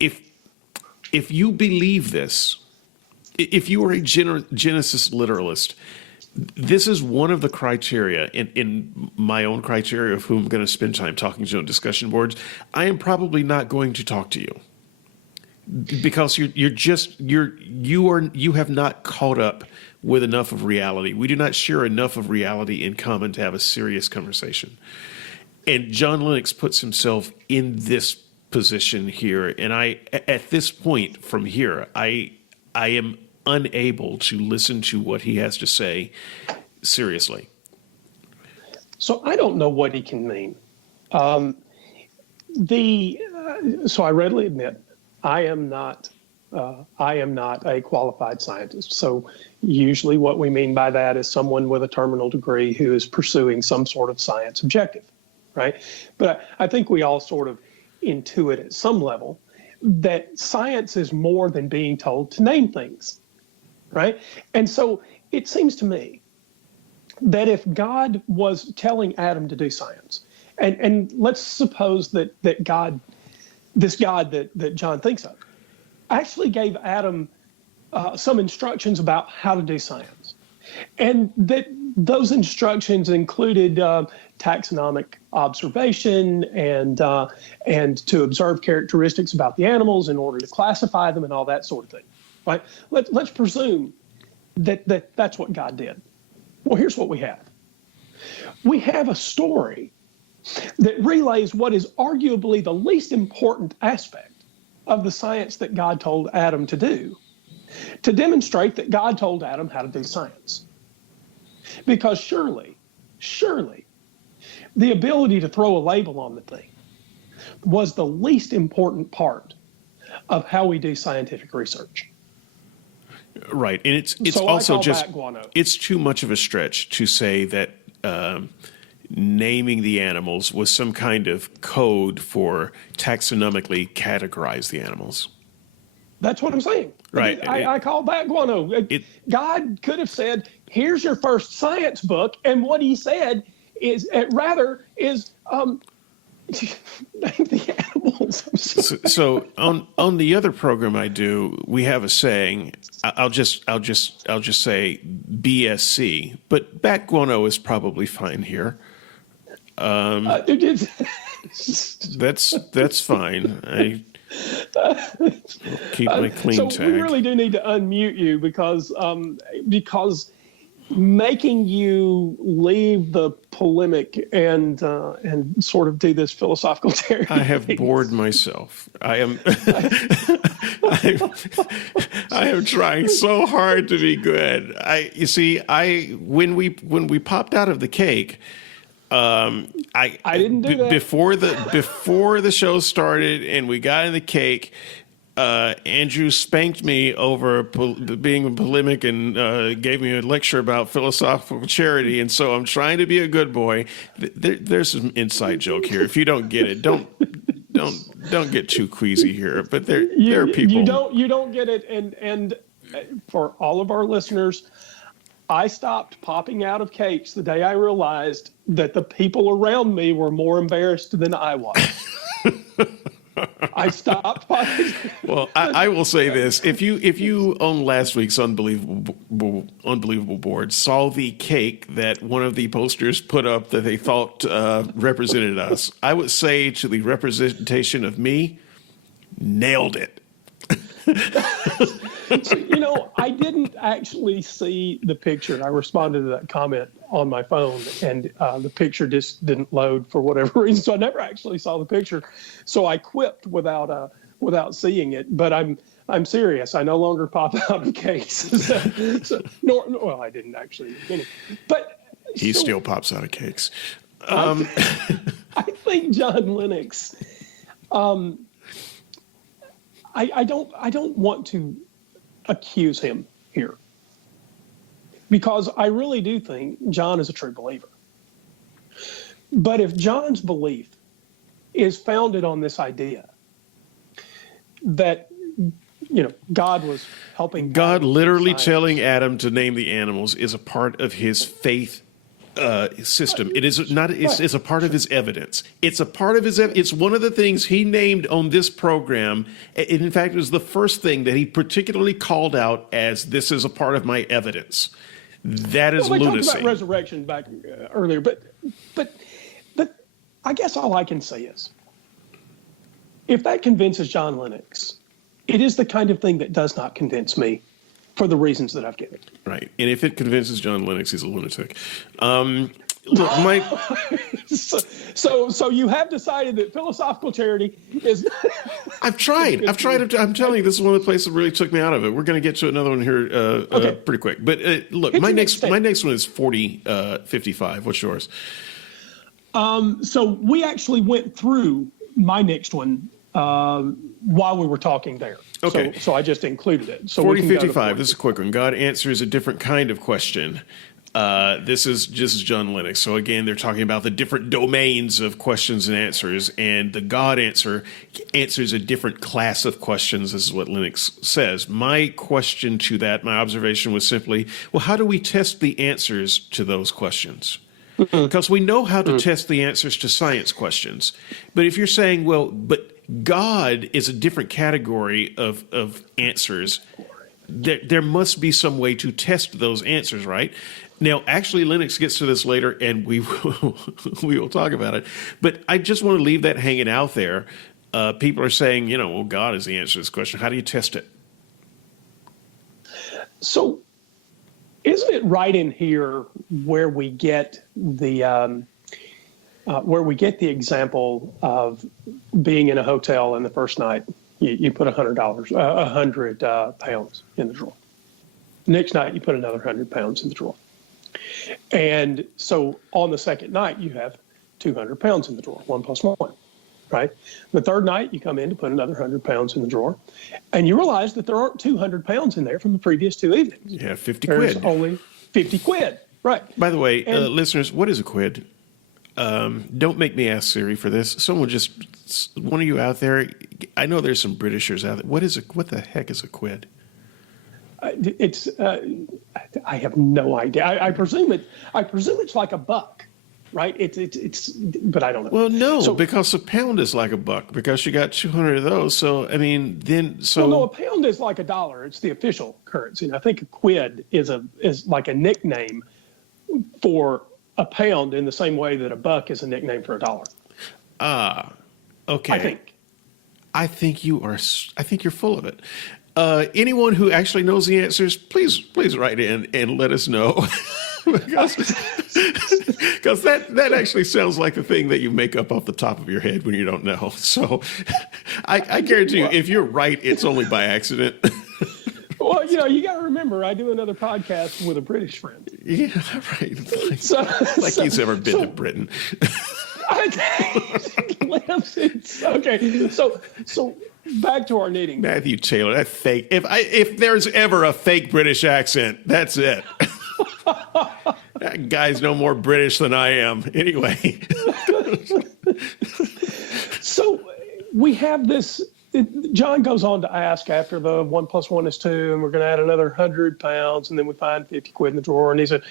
If you believe this, if you are a Genesis literalist, this is one of the criteria in my own criteria of who I'm going to spend time talking to on discussion boards. I am probably not going to talk to you because you have not caught up with enough of reality. We do not share enough of reality in common to have a serious conversation. And John Lennox puts himself in this position here, and at this point from here, I am unable to listen to what he has to say seriously. So I don't know what he can mean. So I readily admit I am not a qualified scientist. So usually what we mean by that is someone with a terminal degree who is pursuing some sort of science objective, right? But I think we all sort of intuit at some level that science is more than being told to name things, right? And so it seems to me that if God was telling Adam to do science, and let's suppose that God, this God that John thinks of, actually gave Adam some instructions about how to do science, and that those instructions included taxonomic observation and to observe characteristics about the animals in order to classify them and all that sort of thing, right? Let's presume that that's what God did. Well, here's what we have. We have a story that relays what is arguably the least important aspect of the science that God told Adam to do, to demonstrate that God told Adam how to do science. Because surely, the ability to throw a label on the thing was the least important part of how we do scientific research. Right, and it's So also I call just that guano. it's too much of a stretch to say that naming the animals was some kind of code for taxonomically categorize the animals. That's what I'm saying. Right. I call that guano. God could have said, "Here's your first science book," and what he said is rather is name the animals. So on the other program I do, we have a saying. I'll just say BSC, but bat guano is probably fine here. That's fine. I keep my clean so tag. we really do need to unmute you because making you leave the polemic and sort of do this philosophical terror. I have bored myself. I am I am trying so hard to be good. When we popped out of the cake, I didn't do that. Before the show started and we got in the cake. Andrew spanked me over being polemic and gave me a lecture about philosophical charity, and so I'm trying to be a good boy. There's some inside joke here. If you don't get it, don't get too queasy here. But there are people you don't get it, and for all of our listeners, I stopped popping out of cakes the day I realized that the people around me were more embarrassed than I was. I stopped. Well, I will say this: if you on last week's unbelievable board saw the cake that one of the posters put up that they thought represented us, I would say to the representation of me, nailed it. So, I didn't actually see the picture. I responded to that comment on my phone, and the picture just didn't load for whatever reason. So I never actually saw the picture. So I quipped without seeing it. But I'm serious. I no longer pop out of cakes. Well, I didn't actually. But he still pops out of cakes. I think John Lennox. I don't want to accuse him here, because I really do think John is a true believer. But if John's belief is founded on this idea that God was helping, God literally telling Adam to name the animals is a part of his faith system. It is not. It's a part of his evidence. It's a part of his. It's one of the things he named on this program. In fact, it was the first thing that he particularly called out as, "This is a part of my evidence." That is lunacy. We talked about resurrection back earlier, but I guess all I can say is, if that convinces John Lennox, it is the kind of thing that does not convince me, for the reasons that I've given. Right. And if it convinces John Lennox, he's a lunatic. Look, Mike. So you have decided that philosophical charity is. I've tried. I'm telling you, this is one of the places that really took me out of it. We're going to get to another one here pretty quick. But look, my next one is 4055. What's yours? So we actually went through my next one while we were talking there. Okay. So I just included it. So 4055. This is a quick one. God answers a different kind of question. This is John Lennox. So again, they're talking about the different domains of questions and answers, and the God answer answers a different class of questions. This is what Lennox says. My question to that, my observation was simply, well, how do we test the answers to those questions? Because we know how to test the answers to science questions. But if you're saying, well, but God is a different category of answers, there must be some way to test those answers, right? Now, actually, Lennox gets to this later, and we will talk about it. But I just want to leave that hanging out there. People are saying, well, God is the answer to this question. How do you test it? So, isn't it right in here where we get the example of being in a hotel and the first night you put £100 pounds in the drawer. Next night you put another £100 in the drawer. And so on the second night you have 200 pounds in the drawer, 1 plus 1, right? The third night, you come in to put another 100 pounds in the drawer, and you realize that there aren't 200 pounds in there from the previous 2 evenings. Yeah, 50 There's quid. only 50 quid, right? By the way, And- listeners, what is a quid? Don't make me ask Siri for this. One of you out there, I know there's some Britishers out there. What the heck is a quid? I have no idea. I presume it's like a buck, right? It's but I don't know. Well, no, because a pound is like a buck because you got 200 of those. So, I mean, Well, no, a pound is like $1. It's the official currency. And I think a quid is like a nickname for a pound in the same way that a buck is a nickname for $1. okay. I think you're full of it. Anyone who actually knows the answers, please write in and let us know. because that actually sounds like the thing that you make up off the top of your head when you don't know. So I guarantee you, if you're right, it's only by accident. Well, you got to remember, I do another podcast with a British friend. Yeah, right. Like he's ever been to Britain. Okay, so back to our knitting. Matthew Taylor, that fake. If there's ever a fake British accent, that's it. That guy's no more British than I am. Anyway. So we have this. John goes on to ask after the 1 plus 1 is 2, and we're going to add another 100 pounds, and then we find 50 quid in the drawer. And he said,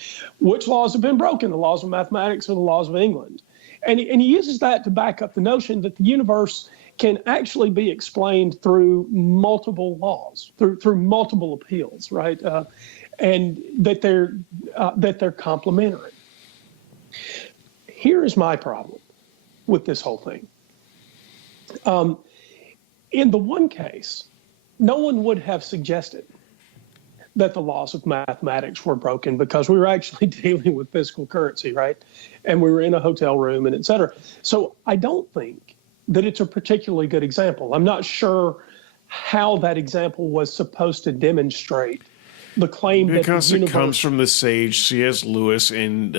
which laws have been broken, the laws of mathematics or the laws of England? And he uses that to back up the notion that the universe can actually be explained through multiple laws, through multiple appeals, right? And that they're complementary. Here is my problem with this whole thing. In the one case, no one would have suggested that the laws of mathematics were broken because we were actually dealing with physical currency, right? And we were in a hotel room and et cetera. So I don't think that it's a particularly good example. I'm not sure how that example was supposed to demonstrate the claim because that the it comes from the sage C.S. Lewis, and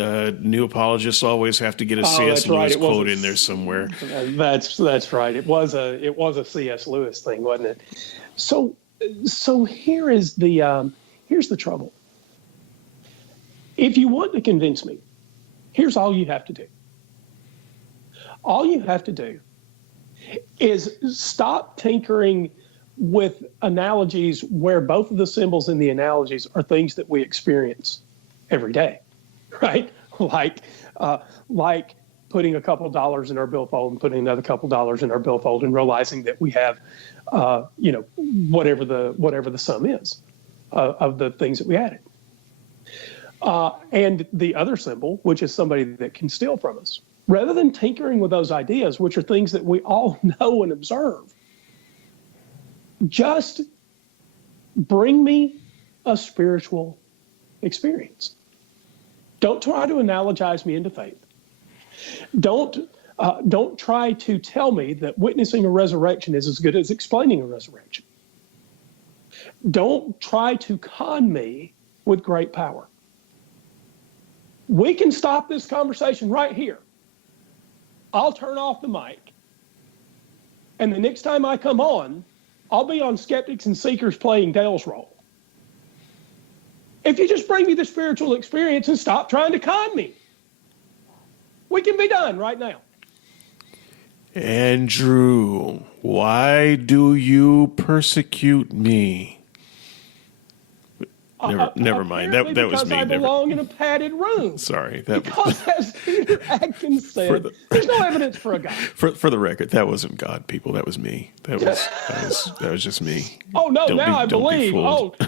new apologists always have to get a C.S. Lewis quote in there somewhere. That's right. It was a C.S. Lewis thing, wasn't it? So here's the trouble. If you want to convince me, here's all you have to do. All you have to do is stop tinkering with analogies where both of the symbols in the analogies are things that we experience every day, right? Like putting a couple of dollars in our billfold and putting another couple of dollars in our billfold and realizing that we have, whatever the sum is of the things that we added. And the other symbol, which is somebody that can steal from us. Rather than tinkering with those ideas, which are things that we all know and observe, just bring me a spiritual experience. Don't try to analogize me into faith. Don't try to tell me that witnessing a resurrection is as good as explaining a resurrection. Don't try to con me with great power. We can stop this conversation right here. I'll turn off the mic. And the next time I come on, I'll be on Skeptics and Seekers playing Dale's role. If you just bring me the spiritual experience and stop trying to con me, we can be done right now. Andrew, why do you persecute me? Never mind. That was because me. I belong in a padded room. Sorry. Because as Peter Atkins said, there's no evidence for a God. For the record, that wasn't God, people. That was me. That was just me. Oh no! Now I don't be believe. fooled.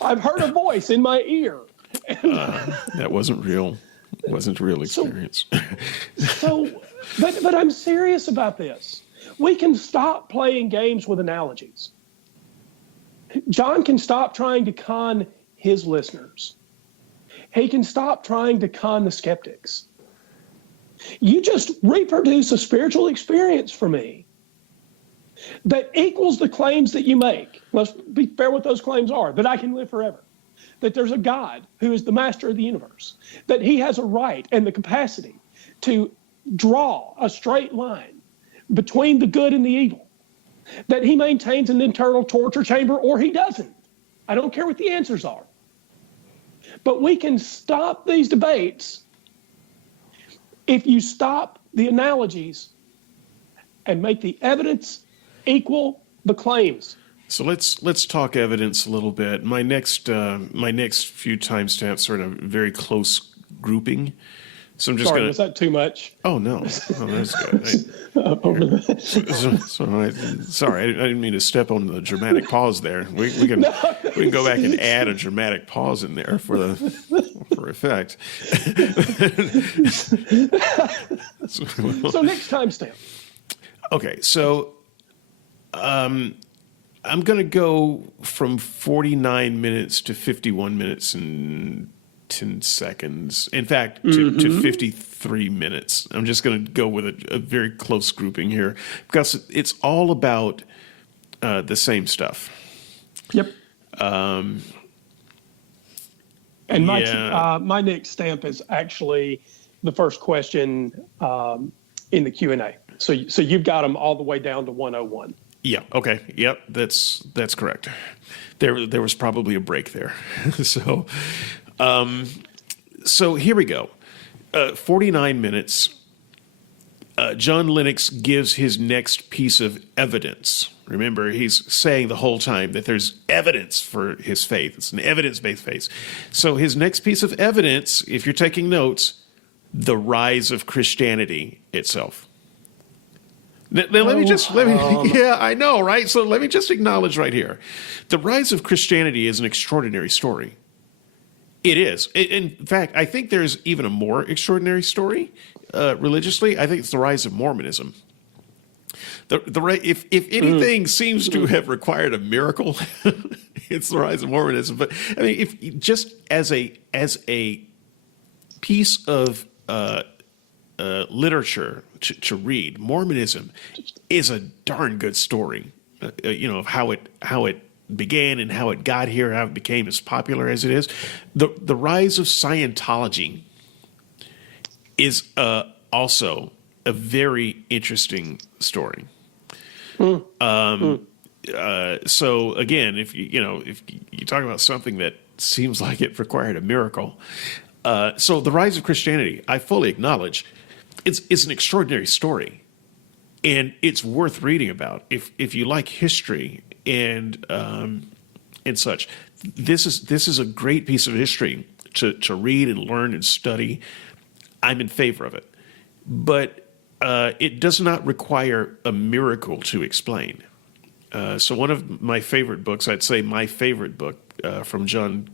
I've heard a voice in my ear. That wasn't real. It wasn't real experience. But I'm serious about this. We can stop playing games with analogies. John can stop trying to con his listeners. He can stop trying to con the skeptics. You just reproduce a spiritual experience for me that equals the claims that you make. Let's be fair what those claims are. That I can live forever. That there's a God who is the master of the universe. That he has a right and the capacity to draw a straight line between the good and the evil, that he maintains an internal torture chamber or he doesn't. I don't care what the answers are. But we can stop these debates if you stop the analogies and make the evidence equal the claims. So let's talk evidence a little bit. My next few timestamps are in a very close grouping. So I'm just Sorry, gonna. was that too much? Oh no, that's good. Sorry, I didn't mean to step on the dramatic pause there. We can go back and add a dramatic pause in there for effect. So next timestamp. Okay, so I'm going to go from 49 minutes to 51 minutes and 10 seconds. In fact, to 53 minutes. I'm just going to go with a very close grouping here because it's all about the same stuff. Yep. And my next stamp is actually the first question in the Q&A. So you've got them all the way down to 101. Yeah. Okay. Yep. That's correct. There was probably a break there. So here we go. 49 minutes. John Lennox gives his next piece of evidence. Remember, he's saying the whole time that there's evidence for his faith. It's an evidence-based faith. So his next piece of evidence, if you're taking notes, the rise of Christianity itself. Now yeah, I know, right? So let me just acknowledge right here. The rise of Christianity is an extraordinary story. It is. In fact, I think there's even a more extraordinary story religiously. I think it's the rise of Mormonism. If anything seems to have required a miracle, it's the rise of Mormonism. But I mean, if just as a piece of literature to read, Mormonism is a darn good story. Of how it began and how it got here, how it became as popular as it is. The rise of Scientology is also a very interesting story. So again, if you talk about something that seems like it required a miracle, so the rise of Christianity, I fully acknowledge, it's an extraordinary story, and it's worth reading about if you like history and such. This is a great piece of history to read and learn and study. I'm in favor of it, but it does not require a miracle to explain. So one of my favorite books, I'd say my favorite book from Richard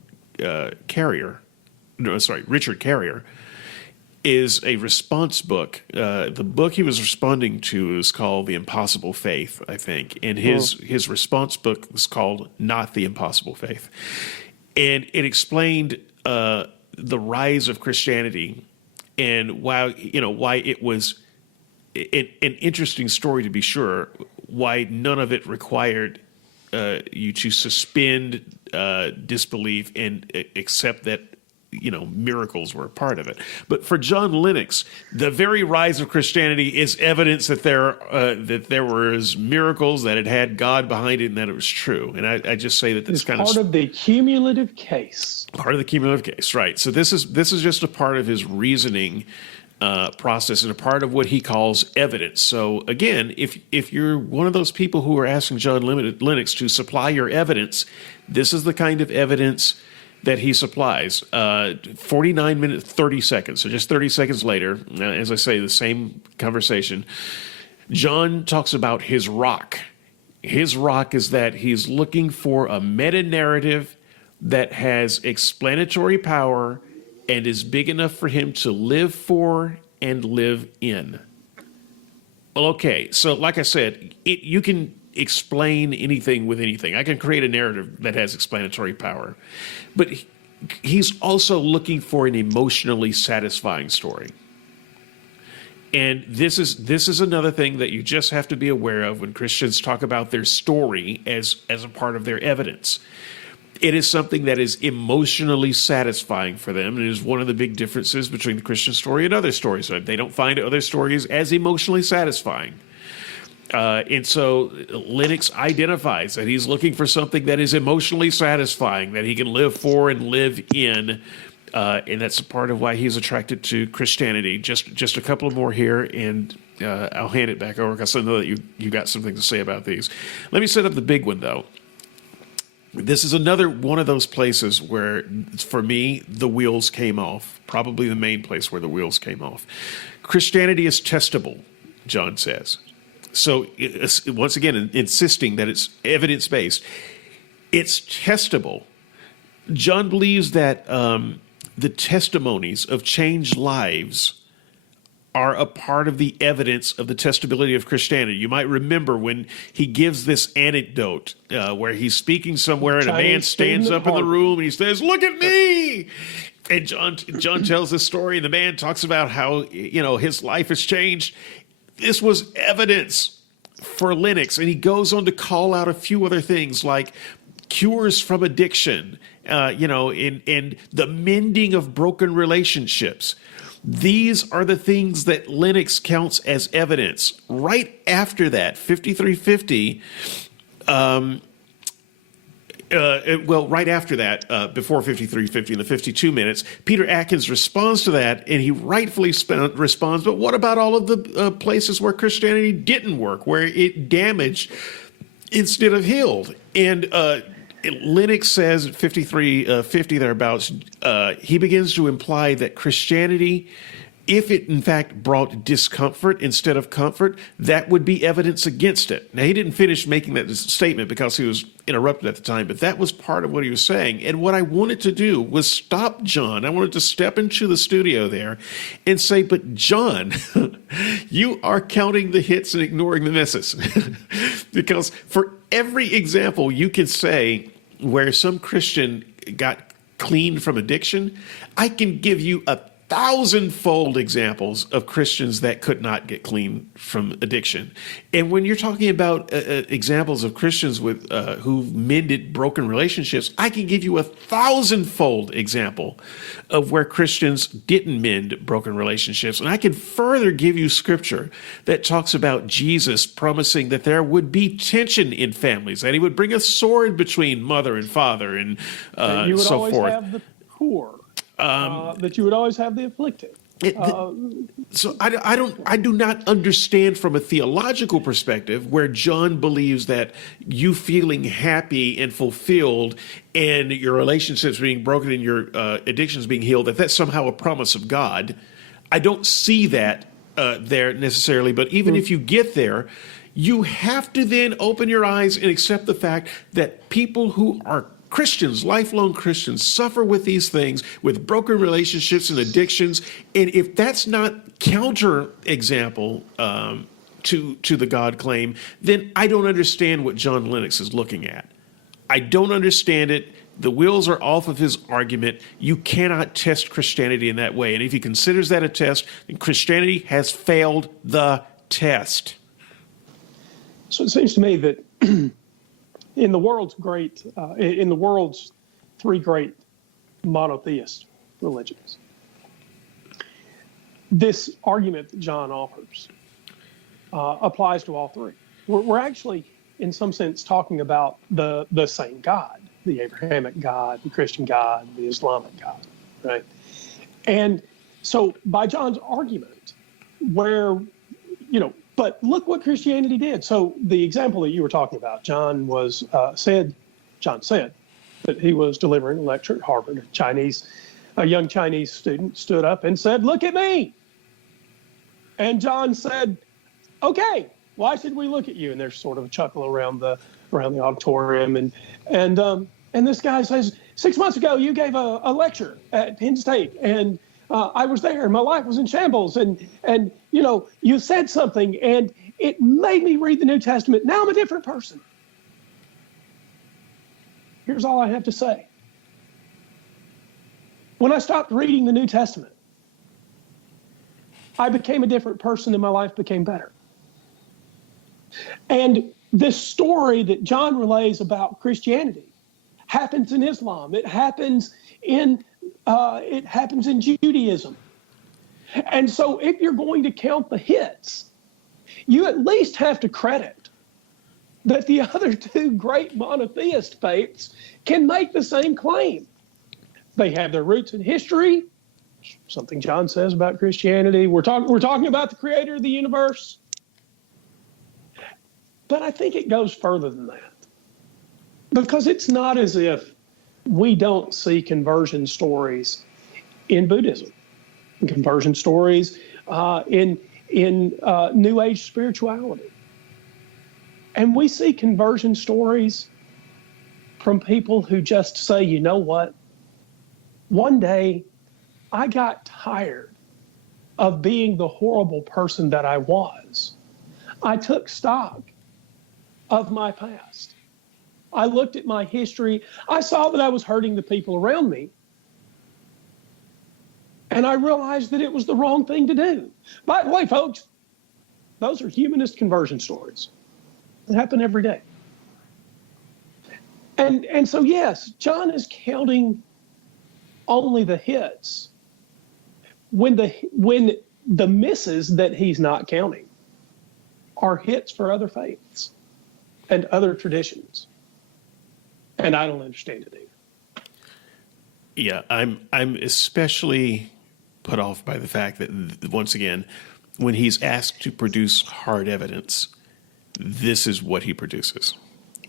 Carrier, is a response book. The book he was responding to is called The Impossible Faith, I think. And his response book was called Not the Impossible Faith. And it explained the rise of Christianity and why it was an interesting story, to be sure, why none of it required you to suspend disbelief and accept that miracles were a part of it. But for John Lennox, the very rise of Christianity is evidence that there was miracles, that it had God behind it, and that it was true. And I just say that it's part of the cumulative case. Part of the cumulative case, right? So this is just a part of his reasoning process and a part of what he calls evidence. So again, if you're one of those people who are asking John Lennox to supply your evidence, this is the kind of evidence that he supplies. 49 minutes, 30 seconds. So just 30 seconds later, as I say, the same conversation, John talks about his rock. His rock is that he's looking for a meta-narrative that has explanatory power and is big enough for him to live for and live in. Well, okay, so like I said, you can explain anything with anything. I can create a narrative that has explanatory power. But he's also looking for an emotionally satisfying story. And this is another thing that you just have to be aware of when Christians talk about their story as a part of their evidence. It is something that is emotionally satisfying for them. And it is one of the big differences between the Christian story and other stories. They don't find other stories as emotionally satisfying. And so Lennox identifies that he's looking for something that is emotionally satisfying, that he can live for and live in. And that's a part of why he's attracted to Christianity. Just a couple more here, and I'll hand it back over because I know that you got something to say about these. Let me set up the big one, though. This is another one of those places where, for me, the wheels came off. Probably the main place where the wheels came off. Christianity is testable, John says. So, once again, insisting that it's evidence-based. It's testable. John believes that the testimonies of changed lives are a part of the evidence of the testability of Christianity. You might remember when he gives this anecdote where he's speaking somewhere and a man stands up in the room and he says, "Look at me!" And John tells this story, and the man talks about how his life has changed. This was evidence for Lennox, and he goes on to call out a few other things like cures from addiction, and the mending of broken relationships. These are the things that Lennox counts as evidence. Right after that, 5350, right after that, before 5350 in the 52 minutes, Peter Atkins responds to that, and he rightfully responds, but what about all of the places where Christianity didn't work, where it damaged instead of healed? And Lennox says at 5350 thereabouts, he begins to imply that Christianity, if it in fact brought discomfort instead of comfort, that would be evidence against it. Now, he didn't finish making that statement because he was interrupted at the time, but that was part of what he was saying. And what I wanted to do was stop John. I wanted to step into the studio there and say, but John, you are counting the hits and ignoring the misses. Because for every example you can say where some Christian got clean from addiction, I can give you 1,000-fold examples of Christians that could not get clean from addiction. And when you're talking about examples of Christians with who've mended broken relationships, I can give you 1,000-fold example of where Christians didn't mend broken relationships. And I can further give you scripture that talks about Jesus promising that there would be tension in families, that he would bring a sword between mother and father, and you would so always forth. have the poor. That you would always have the afflicted. So I do not understand from a theological perspective where John believes that you feeling happy and fulfilled and your relationships being broken and your addictions being healed, that's somehow a promise of God. I don't see that there necessarily, but even if you get there, you have to then open your eyes and accept the fact that people who are Christians, lifelong Christians, suffer with these things, with broken relationships and addictions. And if that's not counter example to the God claim, then I don't understand what John Lennox is looking at. I don't understand it. The wheels are off of his argument. You cannot test Christianity in that way. And if he considers that a test, then Christianity has failed the test. So it seems to me that in the world's three great monotheist religions, this argument that John offers applies to all three. We're actually, in some sense, talking about the same God, the Abrahamic God, the Christian God, the Islamic God, right? And so by John's argument, where, but look what Christianity did. So the example that you were talking about, John said that he was delivering a lecture at Harvard. A young Chinese student stood up and said, "Look at me." And John said, "Okay, why should we look at you?" And there's sort of a chuckle around the auditorium. And this guy says, "6 months ago, you gave a lecture at Penn State, and I was there, and my life was in shambles, and you said something, and it made me read the New Testament. Now I'm a different person. Here's all I have to say. When I stopped reading the New Testament, I became a different person, and my life became better." And this story that John relays about Christianity happens in Islam. It happens in Judaism. And so if you're going to count the hits, you at least have to credit that the other two great monotheist faiths can make the same claim. They have their roots in history, something John says about Christianity. We're talking about the creator of the universe. But I think it goes further than that. Because it's not as if we don't see conversion stories in Buddhism, conversion stories in New Age spirituality. And we see conversion stories from people who just say, you know what? One day I got tired of being the horrible person that I was. I took stock of my past. I looked at my history. I saw that I was hurting the people around me. And I realized that it was the wrong thing to do. By the way, folks, those are humanist conversion stories. It happen every day. And so, yes, John is counting only the hits when the misses that he's not counting are hits for other faiths and other traditions. And I don't understand it either. Yeah, I'm especially put off by the fact that, once again, when he's asked to produce hard evidence, this is what he produces.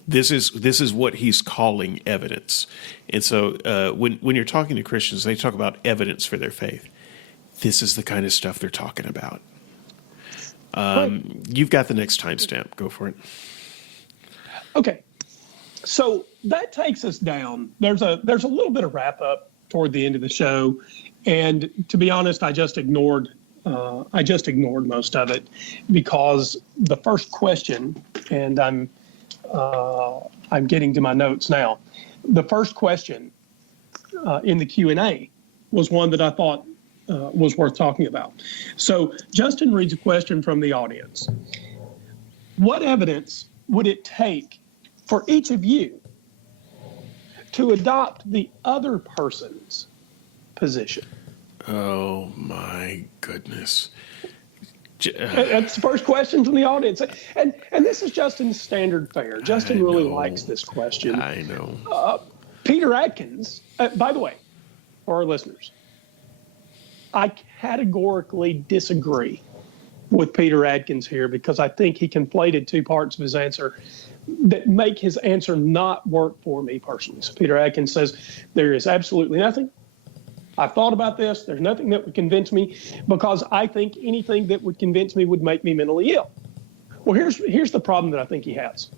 This is what he's calling evidence. And so when you're talking to Christians, they talk about evidence for their faith. This is the kind of stuff they're talking about. Right. You've got the next timestamp. Go for it. Okay. So that takes us down. There's a little bit of wrap up toward the end of the show, and to be honest, I just ignored most of it because the first question, and I'm getting to my notes now. The first question in the Q&A was one that I thought was worth talking about. So Justin reads a question from the audience. What evidence would it take for each of you to adopt the other person's position? Oh, my goodness. That's the first question from the audience. And this is Justin's standard fare. Justin really likes this question. I know. Peter Atkins, by the way, for our listeners, I categorically disagree with Peter Atkins here because I think he conflated two parts of his answer that make his answer not work for me personally. So Peter Atkins says, there is absolutely nothing. I've thought about this. There's nothing that would convince me because I think anything that would convince me would make me mentally ill. Well, here's the problem that I think he has.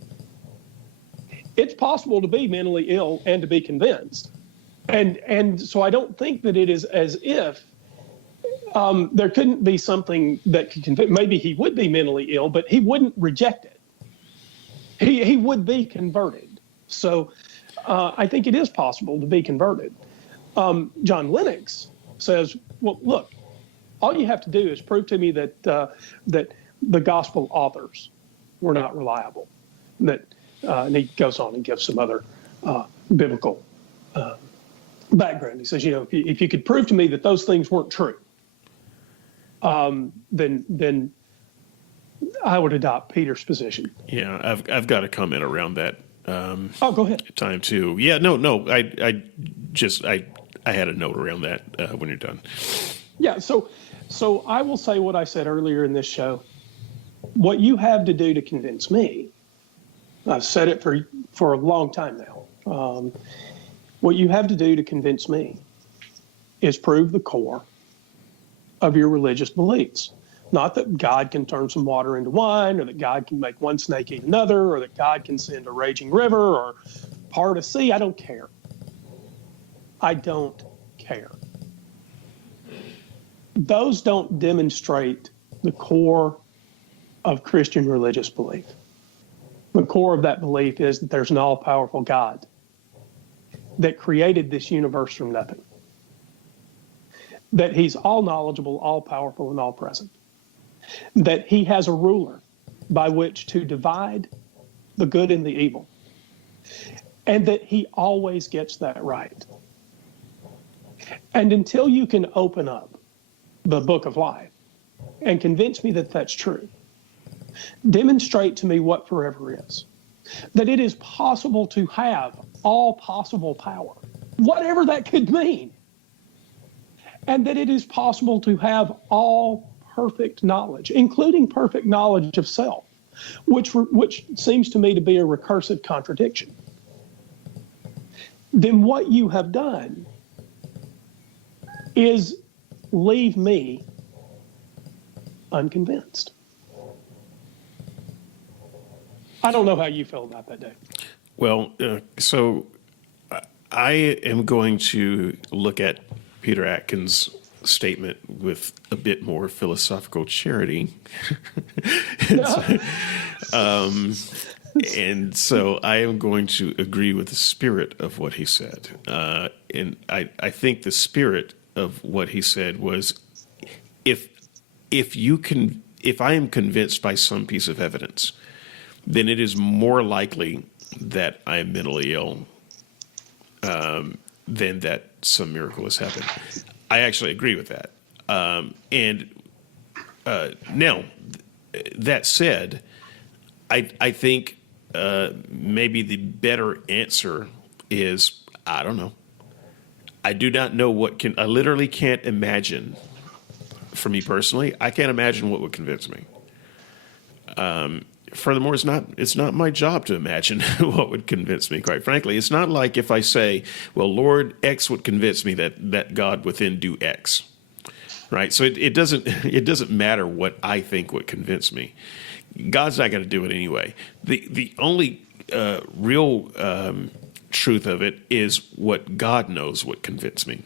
It's possible to be mentally ill and to be convinced. And so I don't think that it is as if there couldn't be something that could convince. Maybe he would be mentally ill, but he wouldn't reject it. He would be converted. So I think it is possible to be converted. John Lennox says, well, look, all you have to do is prove to me that the gospel authors were not reliable. And he goes on and gives some other biblical background. He says, if you could prove to me that those things weren't true, then I would adopt Peter's position. Yeah, I've got a comment around that. Go ahead. Time too. Yeah, no. I had a note around that when you're done. Yeah. So I will say what I said earlier in this show. What you have to do to convince me, I've said it for a long time now. What you have to do to convince me is prove the core of your religious beliefs. Not that God can turn some water into wine, or that God can make one snake eat another, or that God can send a raging river or part a sea. I don't care. I don't care. Those don't demonstrate the core of Christian religious belief. The core of that belief is that there's an all-powerful God that created this universe from nothing. That he's all-knowledgeable, all-powerful, and all-present. That he has a ruler by which to divide the good and the evil. and that he always gets that right. And until you can open up the book of life and convince me that that's true, demonstrate to me what forever is, that it is possible to have all possible power, whatever that could mean, and that it is possible to have all perfect knowledge, including perfect knowledge of self, which seems to me to be a recursive contradiction. Then what you have done is leave me unconvinced. I don't know how you feel about that, Dave. Well, so I am going to look at Peter Atkins' statement with a bit more philosophical charity. And so I am going to agree with the spirit of what he said. And I think the spirit of what he said was, if I am convinced by some piece of evidence, then it is more likely that I am mentally ill than that some miracle has happened. I actually agree with that. Now, that said, I think maybe the better answer is, I don't know. I do not know I literally can't imagine, for me personally, I can't imagine what would convince me. Furthermore, it's not my job to imagine what would convince me, quite frankly. It's not like if I say, well, Lord, X would convince me that God within do X, right? So it doesn't matter what I think would convince me. God's not going to do it anyway. The only real truth of it is what God knows would convince me.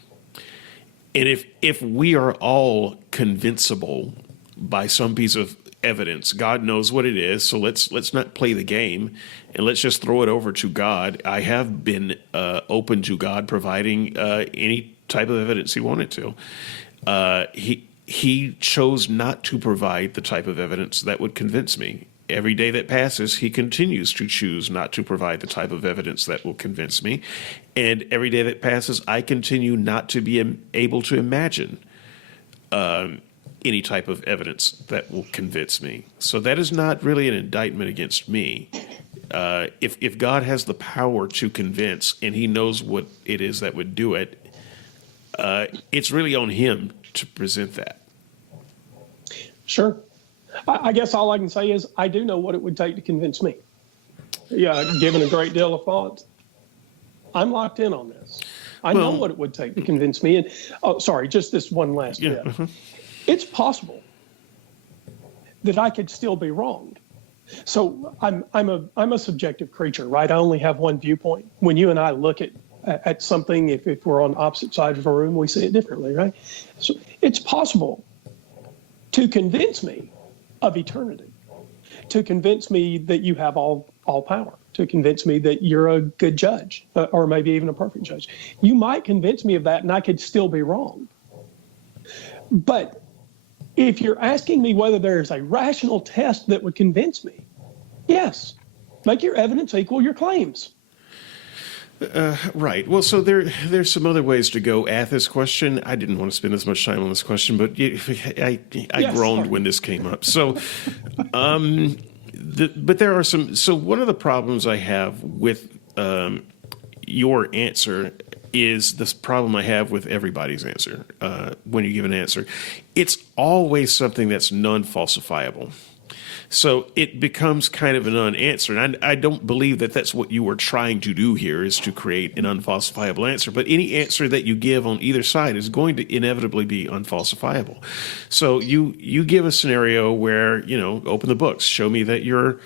And if we are all convincible by some piece of evidence, God knows what it is, so let's not play the game and let's just throw it over to God. I have been open to God providing any type of evidence he wanted to. He chose not to provide the type of evidence that would convince me. Every day that passes, he continues to choose not to provide the type of evidence that will convince me. And every day that passes, I continue not to be able to imagine any type of evidence that will convince me. So that is not really an indictment against me. If God has the power to convince and he knows what it is that would do it, it's really on him to present that. Sure. I guess all I can say is I do know what it would take to convince me. Yeah, given a great deal of thought, I'm locked in on this. I know what it would take to convince me. And just this one last bit. Mm-hmm. It's possible that I could still be wronged. So I'm a subjective creature, right? I only have one viewpoint. When you and I look at something, if we're on opposite sides of a room, we see it differently, right? So it's possible to convince me of eternity, to convince me that you have all power, to convince me that you're a good judge, or maybe even a perfect judge. You might convince me of that, and I could still be wrong. But if you're asking me whether there's a rational test that would convince me, yes, make your evidence equal your claims. Right. Well, so there's some other ways to go at this question. I didn't want to spend as much time on this question, but I groaned when this came up. So, but there are some. So one of the problems I have with your answer is this problem I have with everybody's answer. When you give an answer, it's always something that's non-falsifiable. So it becomes kind of an unanswer. And I don't believe that that's what you were trying to do here, is to create an unfalsifiable answer. But any answer that you give on either side is going to inevitably be unfalsifiable. So you give a scenario where, open the books, show me that you're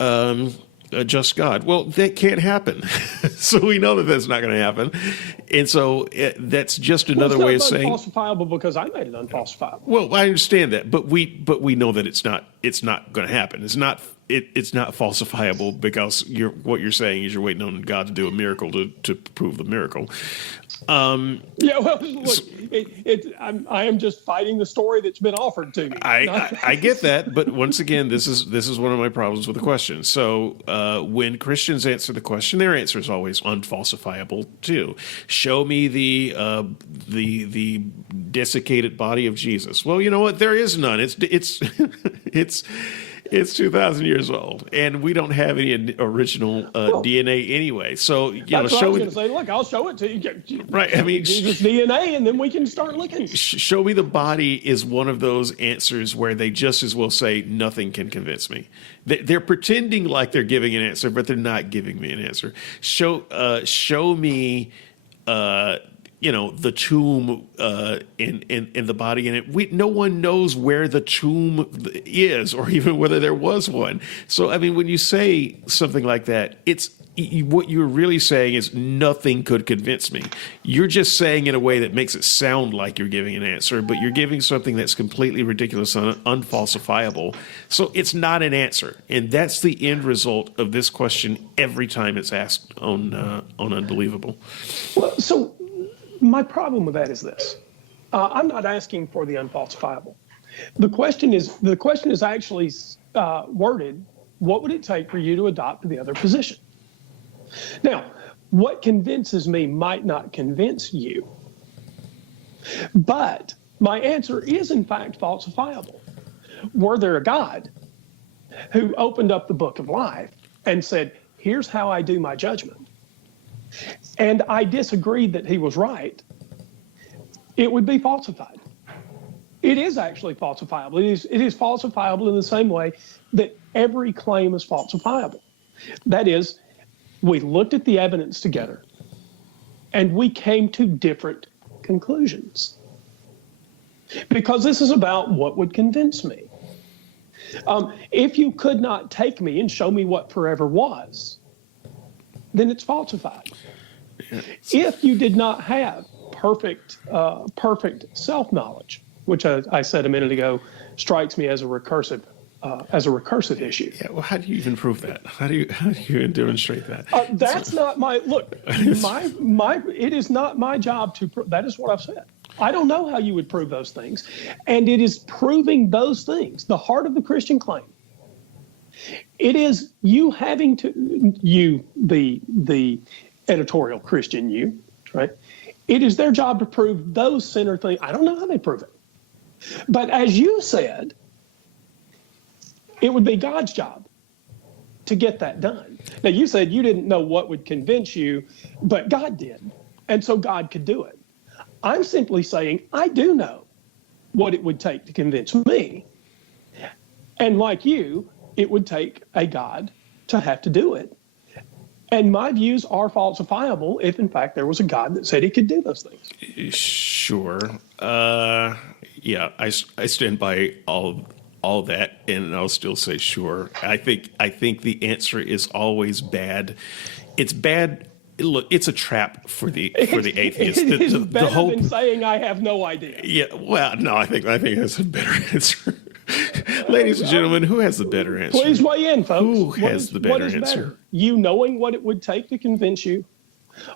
a just God. Well, that can't happen. So we know that that's not going to happen. And so that's just another way of saying... It's not unfalsifiable because I made it unfalsifiable. Well, I understand that, but we know that it's not going to happen. It's not falsifiable because what you're saying is you're waiting on God to do a miracle to prove the miracle. Yeah, well, look, I am just fighting the story that's been offered to me. I get that, but once again, this is one of my problems with the question. So when Christians answer the question, their answer is always unfalsifiable too. Show me the desiccated body of Jesus. Well, you know what? There is none. It's 2,000 years old, and we don't have any original DNA anyway. So, that's what I was going to say. Look, I'll show it to you. Right. I mean, Jesus' DNA, and then we can start looking. Show me the body is one of those answers where they just as well say nothing can convince me. They're pretending like they're giving an answer, but they're not giving me an answer. Show me. The tomb in the body in it. No one knows where the tomb is, or even whether there was one. So, I mean, when you say something like that, what you're really saying is nothing could convince me. You're just saying in a way that makes it sound like you're giving an answer, but you're giving something that's completely ridiculous and unfalsifiable. So it's not an answer, and that's the end result of this question every time it's asked on Unbelievable. Well, so. My problem with that is this. I'm not asking for the unfalsifiable. The question is actually worded, what would it take for you to adopt the other position? Now, what convinces me might not convince you, but my answer is in fact falsifiable. Were there a God who opened up the book of life and said, here's how I do my judgment, and I disagreed that he was right, it would be falsified. It is actually falsifiable. It is falsifiable in the same way that every claim is falsifiable. That is, we looked at the evidence together and we came to different conclusions. Because this is about what would convince me. If you could not take me and show me what forever was, then it's falsified. If you did not have perfect self-knowledge, which I said a minute ago strikes me as a recursive issue. Yeah. Well, how do you even prove that? How do you demonstrate that? That's not my look. It is not my job to prove. That is what I've said. I don't know how you would prove those things, and it is proving those things, the heart of the Christian claim. It is you having to, the editorial Christian right? It is their job to prove those center things. I don't know how they prove it. But as you said, it would be God's job to get that done. Now, you said you didn't know what would convince you, but God did. And so God could do it. I'm simply saying I do know what it would take to convince me. And like you, it would take a God to have to do it. And my views are falsifiable if, in fact, there was a God that said he could do those things. Sure. Yeah, I stand by all that, and I'll still say sure. I think the answer is always bad. It's bad. Look, it's a trap for the atheist. It is better than saying I have no idea. Yeah. Well, no, I think that's a better answer. Ladies and gentlemen, who has the better answer? Please weigh in, folks. Who has the better answer? Better? You knowing what it would take to convince you,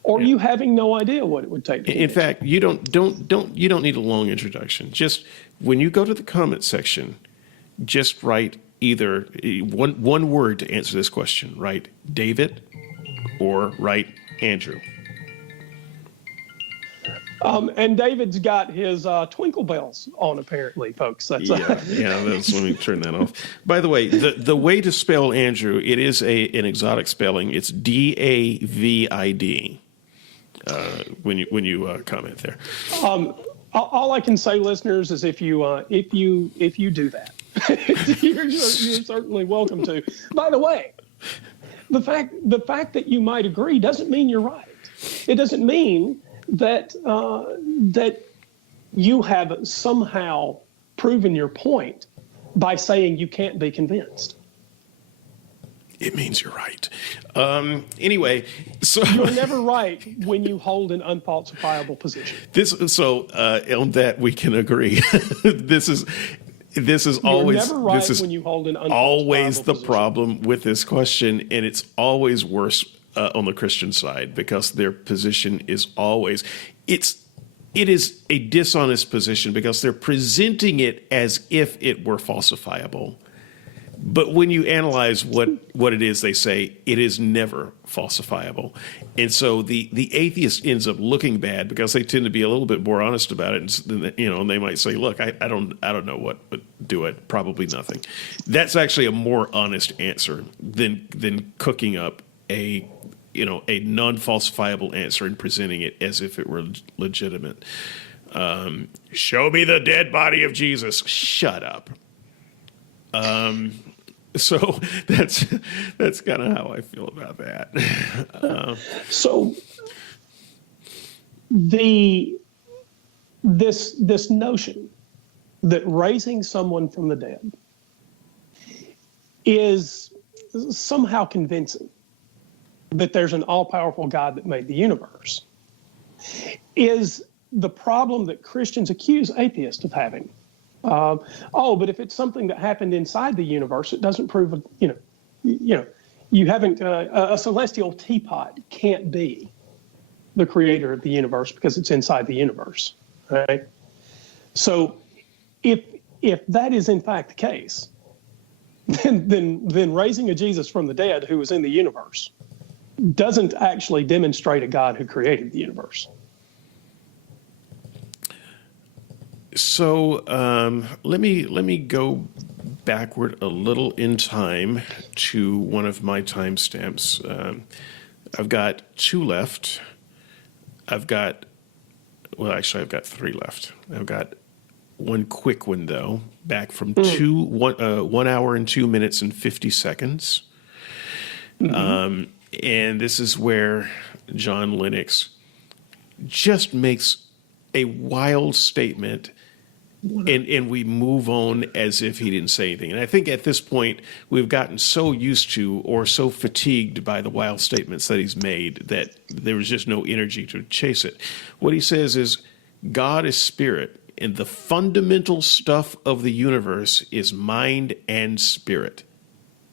or you having no idea what it would take to convince you? In fact, you don't need a long introduction. Just when you go to the comment section, just write either one word to answer this question. Write David or write Andrew. And David's got his twinkle bells on, apparently, folks. Let me turn that off. By the way, the way to spell Andrew, it is an exotic spelling. It's David. When you comment there. All I can say, listeners, is if you do that, you're certainly welcome to. By the way, the fact that you might agree doesn't mean you're right. It doesn't mean that you have somehow proven your point by saying you can't be convinced. It means you're right. Anyway, so you're never right when you hold an unfalsifiable position. On that we can agree. This is You're always never right this is when you hold an always unfalsifiable the position. problem with this question, and it's always worse on the Christian side because their position is always it is a dishonest position because they're presenting it as if it were falsifiable. But when you analyze what it is they say, it is never falsifiable. And so the atheist ends up looking bad because they tend to be a little bit more honest about it. And, and they might say, look, I don't know what would do it. Probably nothing. That's actually a more honest answer than cooking up a non-falsifiable answer and presenting it as if it were legitimate. Show me the dead body of Jesus. Shut up. So that's kind of how I feel about that. So this notion that raising someone from the dead is somehow convincing that there's an all-powerful God that made the universe is the problem that Christians accuse atheists of having. But if it's something that happened inside the universe, it doesn't prove, you haven't, a celestial teapot can't be the creator of the universe because it's inside the universe, right? So if that is in fact the case, then raising a Jesus from the dead who was in the universe doesn't actually demonstrate a God who created the universe. So let me go backward a little in time to one of my timestamps. I've got 2 left. I've got 3 left. I've got one quick one though, back from 1 hour and 2 minutes and 50 seconds. Mm-hmm. And this is where John Lennox just makes a wild statement, and we move on as if he didn't say anything. And I think at this point, we've gotten so used to or so fatigued by the wild statements that he's made that there was just no energy to chase it. What he says is, God is spirit, and the fundamental stuff of the universe is mind and spirit.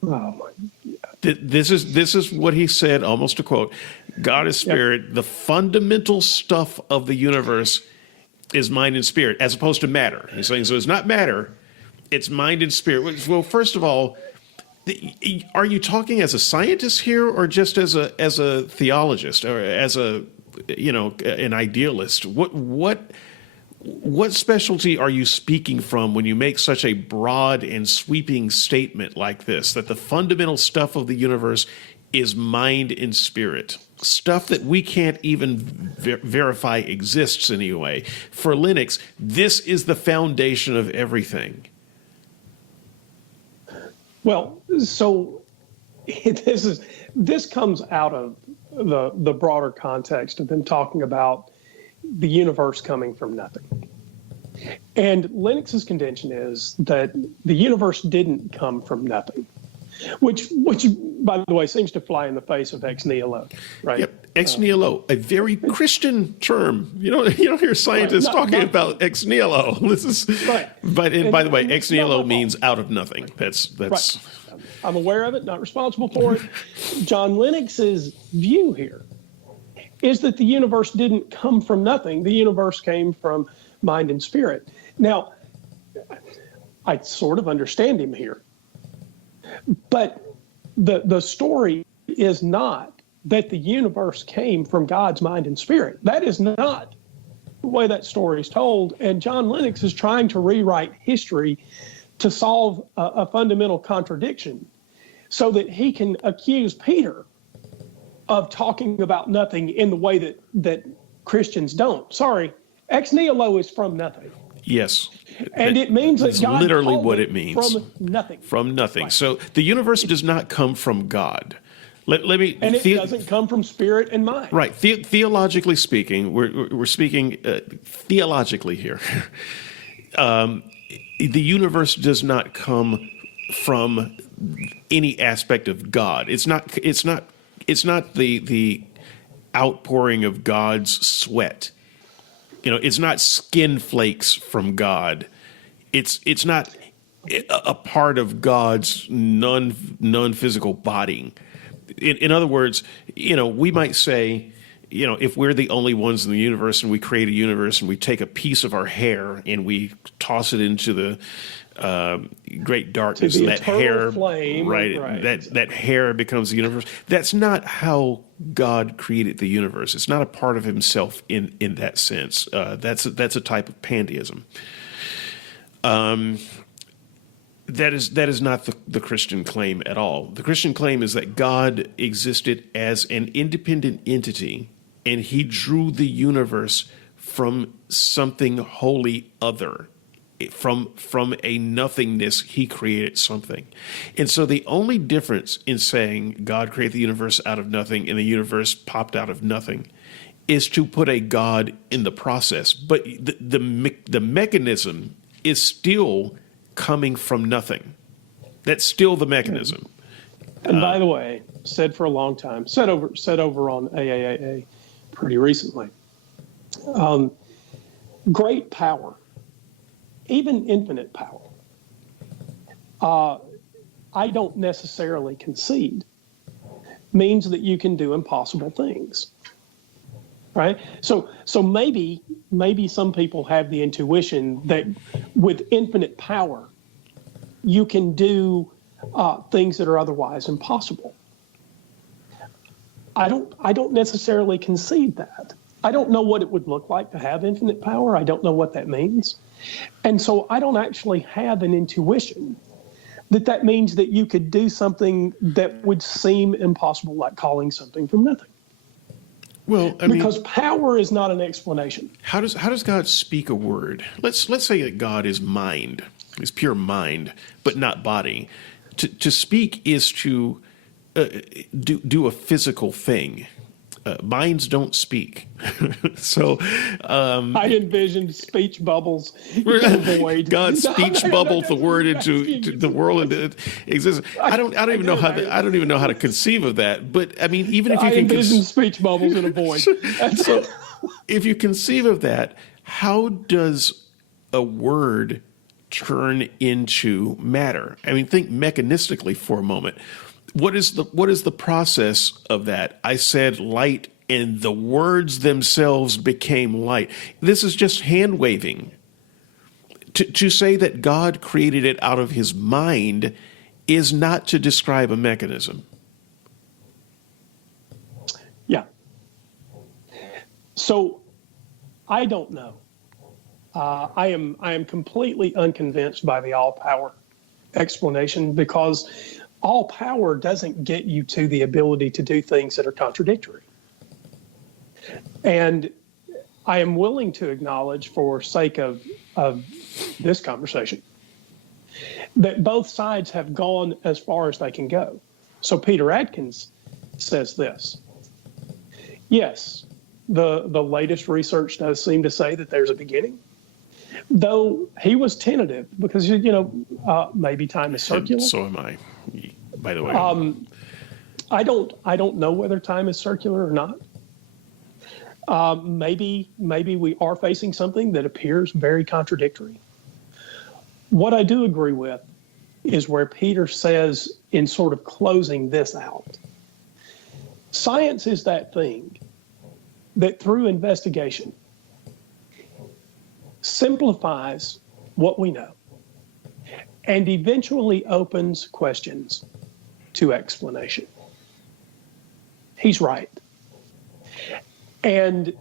Oh, my God. This is what he said, almost a quote. God is spirit. Yep. The fundamental stuff of the universe is mind and spirit, as opposed to matter. He's saying, so it's not matter, it's mind and spirit. Well, first of all, are you talking as a scientist here, or just as a theologist, or as an idealist? What specialty are you speaking from when you make such a broad and sweeping statement like this, that the fundamental stuff of the universe is mind and spirit? Stuff that we can't even verify exists anyway. For Lennox, this is the foundation of everything. Well, so this comes out of the broader context of them talking about the universe coming from nothing. And Lennox's contention is that the universe didn't come from nothing, which by the way seems to fly in the face of ex nihilo, right? Yep, ex nihilo, a very Christian term. You don't hear scientists talking about ex nihilo. This is right. But by the way, ex nihilo means out of nothing. That's right. I'm aware of it, not responsible for it. John Lennox's view here is that the universe didn't come from nothing. The universe came from mind and spirit. Now, I sort of understand him here. But the story is not that the universe came from God's mind and spirit. That is not the way that story is told. And John Lennox is trying to rewrite history to solve a fundamental contradiction so that he can accuse Peter of talking about nothing in the way that Christians don't. Sorry, ex nihilo is from nothing. Yes. And it means that God literally what it means. From nothing. From nothing. Right. So the universe does not come from God. Let me. And it doesn't come from spirit and mind. Right. Theologically speaking, we're speaking theologically here. The universe does not come from any aspect of God. It's not the outpouring of God's sweat. It's not skin flakes from God. It's not a part of God's non-physical body. In other words, we might say, if we're the only ones in the universe and we create a universe and we take a piece of our hair and we toss it into the great darkness, to and the that hair, flame, right. that hair becomes the universe. That's not how God created the universe. It's not a part of Himself in that sense. That's a type of pantheism. That is not the Christian claim at all. The Christian claim is that God existed as an independent entity, and He drew the universe from something wholly other. From a nothingness, He created something. And so the only difference in saying God created the universe out of nothing and the universe popped out of nothing is to put a God in the process. But the mechanism is still coming from nothing. That's still the mechanism. And by the way, said for a long time, said over on AAAA pretty recently, great power, even infinite power, I don't necessarily concede, means that you can do impossible things. Right? So maybe some people have the intuition that with infinite power, you can do things that are otherwise impossible. I don't necessarily concede that. I don't know what it would look like to have infinite power. I don't know what that means. And so I don't actually have an intuition that means that you could do something that would seem impossible, like calling something from nothing. Well, because power is not an explanation. How does God speak a word? Let's say that God is mind, is pure mind, but not body. To speak is to do a physical thing. Minds don't speak. So I envisioned speech bubbles in the void. God speech bubbled the word into the world and it exists. I don't even know how to conceive of that. But I mean, even if you I can envision speech bubbles in a void. So if you conceive of that, how does a word turn into matter? I mean, think mechanistically for a moment. What is the process of that? I said light, and the words themselves became light. This is just hand waving. To say that God created it out of His mind is not to describe a mechanism. Yeah. So I don't know. I am completely unconvinced by the all power explanation, because all power doesn't get you to the ability to do things that are contradictory. And I am willing to acknowledge, for sake of this conversation, that both sides have gone as far as they can go. So Peter Atkins says this: yes, the latest research does seem to say that there's a beginning, though he was tentative because, maybe time is circular. And so am I, by the way. I don't know whether time is circular or not. Maybe we are facing something that appears very contradictory. What I do agree with is where Peter says, in sort of closing this out, science is that thing that through investigation simplifies what we know and eventually opens questions to explanation. He's right. And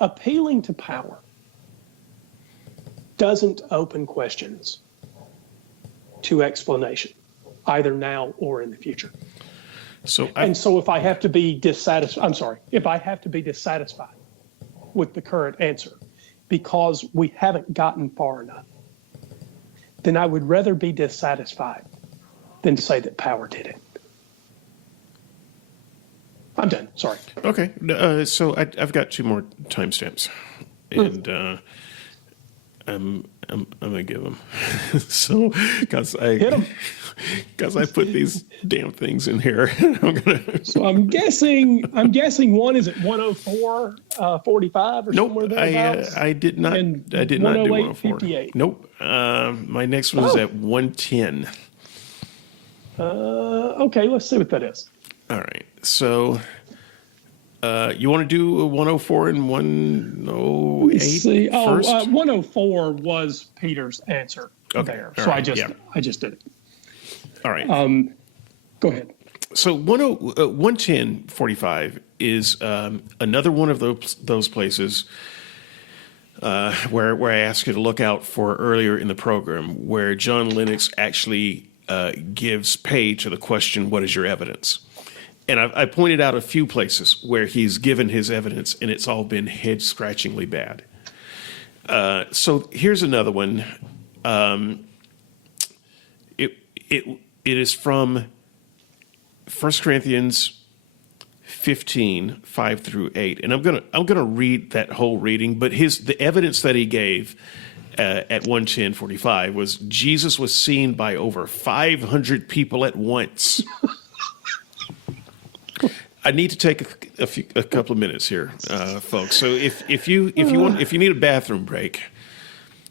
appealing to power doesn't open questions to explanation, either now or in the future. So if I have to be dissatisfied with the current answer because we haven't gotten far enough, then I would rather be dissatisfied than say that power did it. I'm done. Sorry. Okay. So I've got two more timestamps, and I'm I'm gonna give him. So, because Hit him. I put these damn things in here. I'm gonna. So I'm guessing one is at 104, 45 or Nope. somewhere thereabouts. I did not. And I did not do 108, 104. 58. Nope. My next one is at 110. Okay, let's see what that is. All right. So, you want to do a 104 and 108 Let's see. first? 104 was Peter's answer there. All So right, I just did it. All right. Go ahead. So 110:45 is another one of those places where I asked you to look out for earlier in the program, where John Lennox actually gives pay to the question, "What is your evidence?" And I pointed out a few places where he's given his evidence, and it's all been head-scratchingly bad. So here's another one. It is from 1 Corinthians 15, 5 through 8. And I'm gonna read that whole reading, but the evidence that he gave at 110:45 was Jesus was seen by over 500 people at once. I need to take a couple of minutes here, folks. So if you need a bathroom break,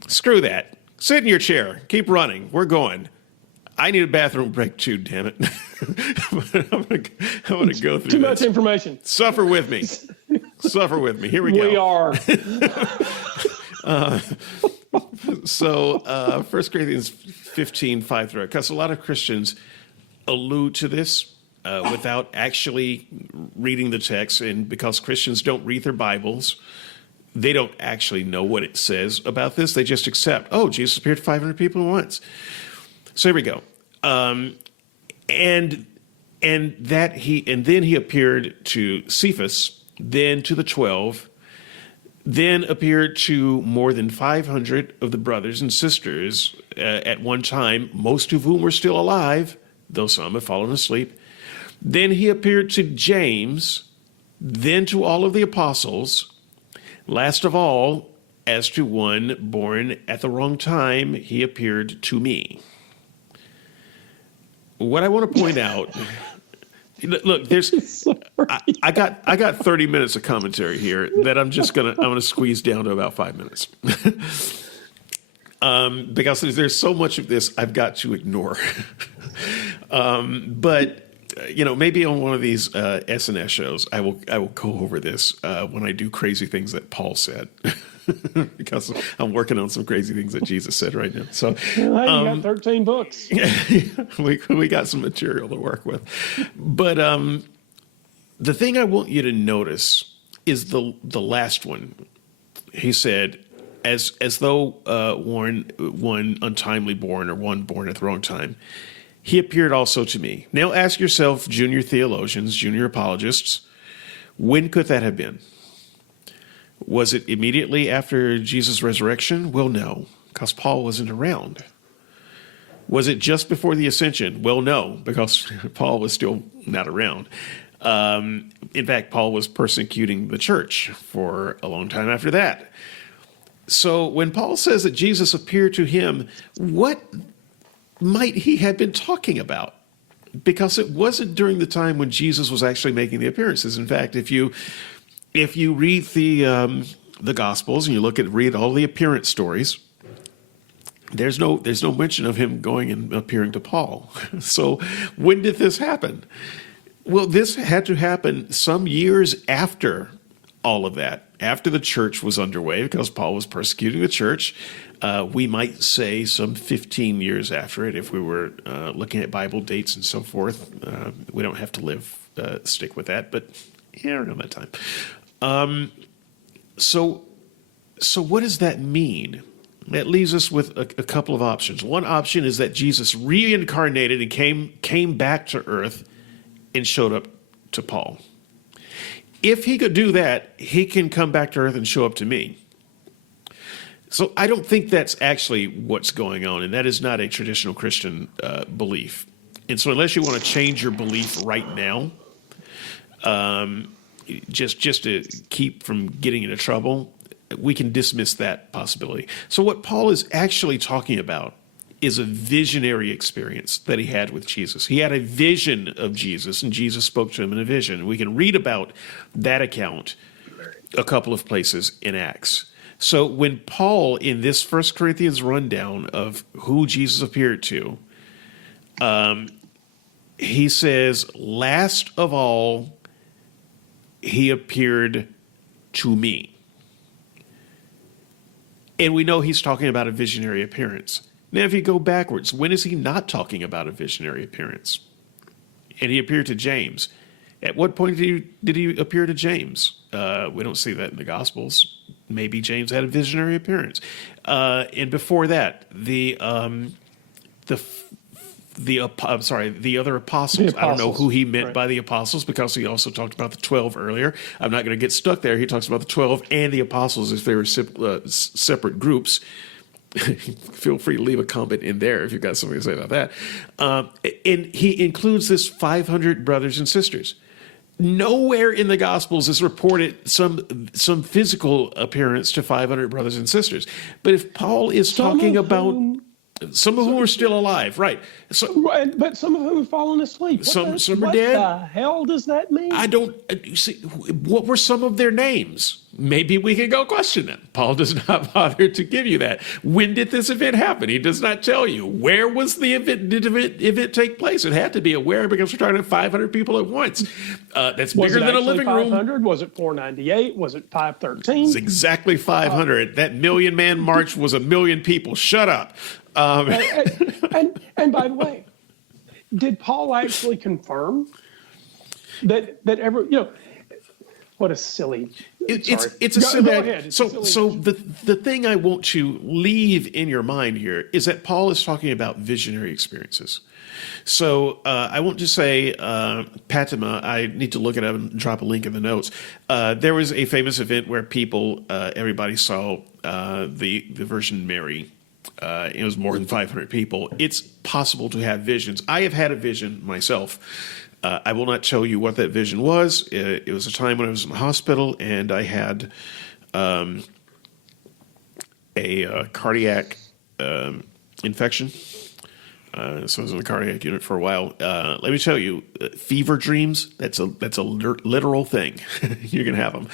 screw that. Sit in your chair. Keep running. We're going. I need a bathroom break too, damn it. I'm gonna go through Too much this. information. Suffer with me. Suffer with me. Here we go. We are. So 1 Corinthians 15, 5 through 8, because a lot of Christians allude to this without actually reading the text, and because Christians don't read their Bibles, they don't actually know what it says about this. They just accept, oh, Jesus appeared to 500 people at once. So here we go. And then he appeared to Cephas, then to the 12, then appeared to more than 500 of the brothers and sisters at one time, most of whom were still alive, though some have fallen asleep. Then he appeared to James, then to all of the apostles. Last of all, as to one born at the wrong time, he appeared to me. What I want to point out, look, I got 30 minutes of commentary here that I'm gonna squeeze down to about 5 minutes. Because there's so much of this I've got to ignore. But maybe on one of these SNS shows, I will go over this when I do crazy things that Paul said. Because I'm working on some crazy things that Jesus said right now. So You got 13 books. we got some material to work with. But the thing I want you to notice is the last one. He said, as though one untimely born or one born at the wrong time, he appeared also to me. Now ask yourself, junior theologians, junior apologists, when could that have been? Was it immediately after Jesus' resurrection? Well, no, because Paul wasn't around. Was it just before the ascension? Well, no, because Paul was still not around. In fact, Paul was persecuting the church for a long time after that. So when Paul says that Jesus appeared to him, what might he have been talking about? Because it wasn't during the time when Jesus was actually making the appearances. In fact, if you read the Gospels and you read all the appearance stories, there's no mention of him going and appearing to Paul. So when did this happen? Well, this had to happen some years after all of that, after the church was underway, because Paul was persecuting the church. We might say some 15 years after it, if we were looking at Bible dates and so forth. We don't have to stick with that, but around that time. So what does that mean? That leaves us with a couple of options. One option is that Jesus reincarnated and came back to earth and showed up to Paul. If he could do that, he can come back to earth and show up to me. So I don't think that's actually what's going on, and that is not a traditional Christian belief. And so unless you want to change your belief right now, just to keep from getting into trouble, we can dismiss that possibility. So what Paul is actually talking about is a visionary experience that he had with Jesus. He had a vision of Jesus, and Jesus spoke to him in a vision. We can read about that account a couple of places in Acts. So when Paul, in this First Corinthians rundown of who Jesus appeared to, he says, last of all, he appeared to me. And we know he's talking about a visionary appearance. Now, if you go backwards, when is he not talking about a visionary appearance? And he appeared to James. At what point did he appear to James? We don't see that in the Gospels. Maybe James had a visionary appearance. And before that, the other apostles. I don't know who he meant by the apostles, because he also talked about the 12 earlier. I'm not going to get stuck there. He talks about the 12 and the apostles if they were separate groups. Feel free to leave a comment in there if you've got something to say about that. And he includes this 500 brothers and sisters. Nowhere in the Gospels is reported some physical appearance to 500 brothers and sisters. But if Paul is talking about some of whom are still alive, right? So, but some of whom have fallen asleep. Some are dead. What the hell does that mean? I don't see. What were some of their names? Maybe we can go question them. Paul does not bother to give you that. When did this event happen? He does not tell you. Where was the event? Did the event take place? It had to be where, because we're talking to 500 people at once. That's bigger than a living room. 500? Was it 498? Was it 513? It's exactly 500. That Million Man March was 1 million people. Shut up. And by the way, did Paul actually confirm that what a silly. It's a silly. So the thing I want to leave in your mind here is that Paul is talking about visionary experiences. So I won't just say Fatima. I need to look it up and drop a link in the notes. There was a famous event where everybody saw the Virgin Mary. It was more than 500 people. It's possible to have visions. I have had a vision myself. I will not tell you what that vision was. It was a time when I was in the hospital, and I had a cardiac infection. So I was in the cardiac unit for a while. Let me tell you, fever dreams, that's a literal thing. You can have them.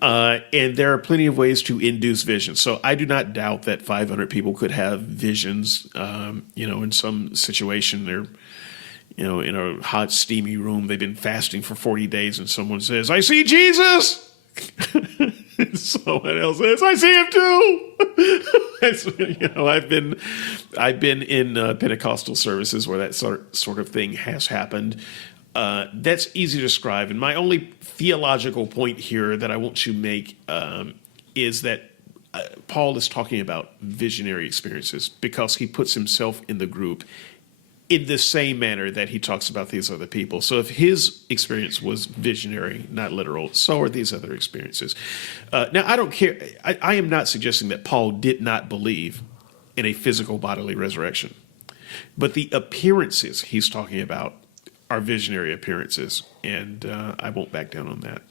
And there are plenty of ways to induce visions. So I do not doubt that 500 people could have visions, in some situation. They're, in a hot, steamy room. They've been fasting for 40 days, and someone says, "I see Jesus." Someone else says, "I see him too." I've been in Pentecostal services where that sort of thing has happened. That's easy to describe, and my only theological point here that I want to make is that Paul is talking about visionary experiences because he puts himself in the group in the same manner that he talks about these other people. So if his experience was visionary, not literal, so are these other experiences. Now, I don't care. I am not suggesting that Paul did not believe in a physical bodily resurrection. But the appearances he's talking about are visionary appearances, and I won't back down on that.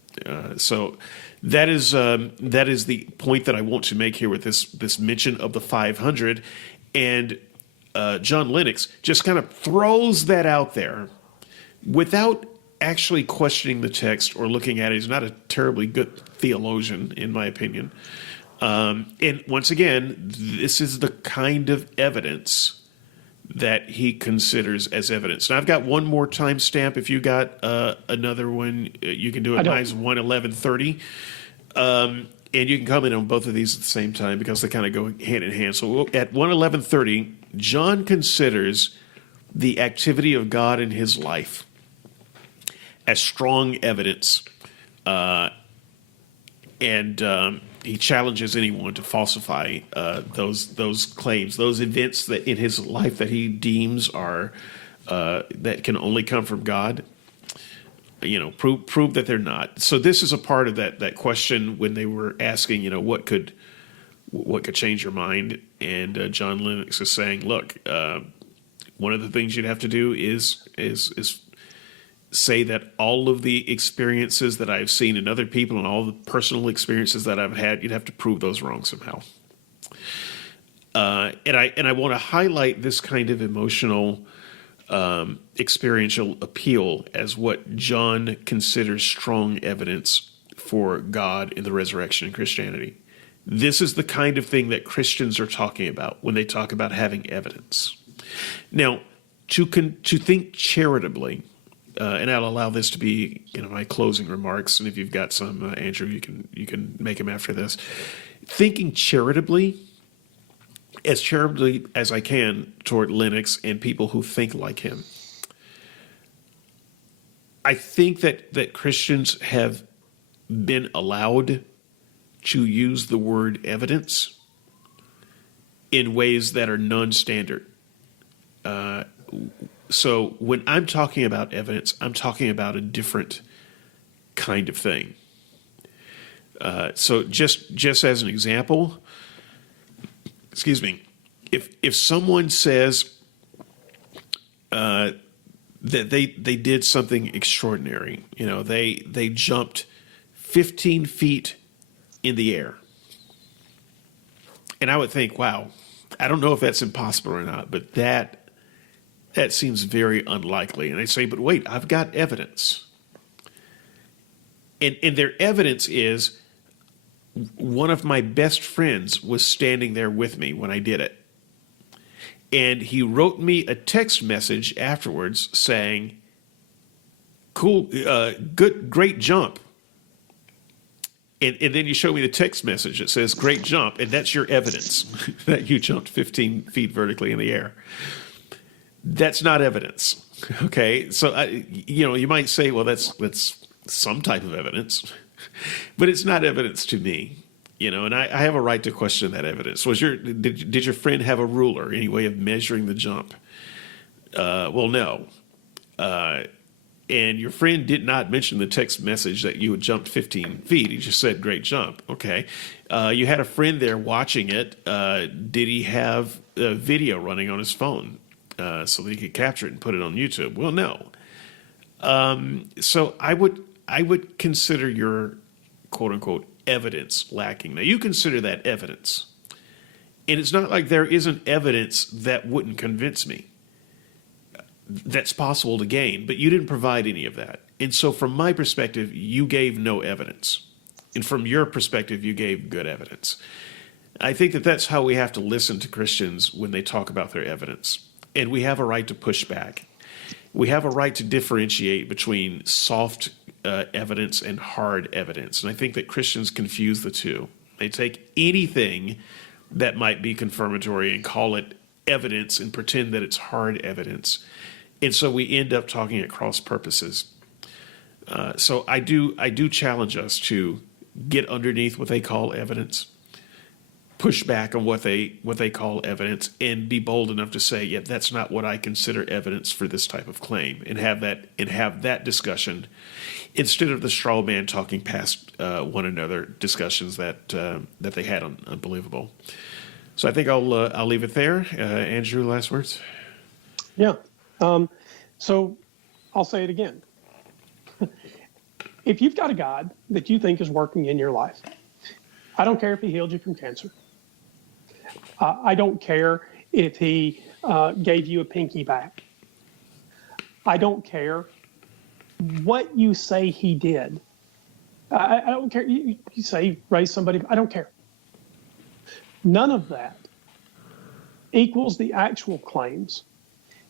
So that is the point that I want to make here with this mention of the 500. And John Lennox just kind of throws that out there without actually questioning the text or looking at it. He's not a terribly good theologian, in my opinion. And once again, this is the kind of evidence that he considers as evidence. Now, I've got one more timestamp. If you got another one, you can do it. Mine's 1:11:30. And you can comment on both of these at the same time because they kind of go hand in hand. So at 1:11:30, John considers the activity of God in his life as strong evidence, and he challenges anyone to falsify those claims, those events that in his life that he deems are that can only come from God. Prove that they're not. So this is a part of that question when they were asking, what could change your mind, and John Lennox is saying, look, one of the things you'd have to do is say that all of the experiences that I've seen in other people and all the personal experiences that I've had, you'd have to prove those wrong somehow. And I want to highlight this kind of emotional, experiential appeal as what John considers strong evidence for God in the resurrection in Christianity. This is the kind of thing that Christians are talking about when they talk about having evidence. Now, to think charitably, and I'll allow this to be my closing remarks, and if you've got some, Andrew, you can make them after this. Thinking charitably as I can toward Lennox and people who think like him. I think that Christians have been allowed to use the word evidence in ways that are non-standard. So when I'm talking about evidence, I'm talking about a different kind of thing. So just as an example, excuse me, if someone says that they did something extraordinary, they jumped 15 feet in the air, and I would think, wow, I don't know if that's impossible or not, but that seems very unlikely. And they say, but wait, I've got evidence, and their evidence is one of my best friends was standing there with me when I did it. And he wrote me a text message afterwards saying, cool, great jump. And then you show me the text message that says, great jump. And that's your evidence that you jumped 15 feet vertically in the air. That's not evidence. Okay. So, you might say, well, that's some type of evidence. But it's not evidence to me, and I have a right to question that evidence. Did your friend have a ruler, any way of measuring the jump? Well, no. And your friend did not mention the text message that you had jumped 15 feet. He just said, great jump. Okay. You had a friend there watching it. Did he have a video running on his phone so that he could capture it and put it on YouTube? Well, no. So I would consider your quote-unquote evidence lacking. Now, you consider that evidence. And it's not like there isn't evidence that wouldn't convince me. That's possible to gain, but you didn't provide any of that. And so from my perspective, you gave no evidence. And from your perspective, you gave good evidence. I think that that's how we have to listen to Christians when they talk about their evidence. And we have a right to push back. We have a right to differentiate between soft evidence and hard evidence. And I think that Christians confuse the two. They take anything that might be confirmatory and call it evidence and pretend that it's hard evidence. And so we end up talking at cross purposes. So I do challenge us to get underneath what they call evidence, push back on what they call evidence, and be bold enough to say, yeah, that's not what I consider evidence for this type of claim, and have that discussion instead of the straw man talking past one another discussions that they had on Unbelievable. So I think I'll leave it there. Andrew, last words? Yeah. So I'll say it again. If you've got a God that you think is working in your life, I don't care if he healed you from cancer. I don't care if he gave you a pinky back. I don't care what you say he did. I don't care. You say he raised somebody. I don't care. None of that equals the actual claims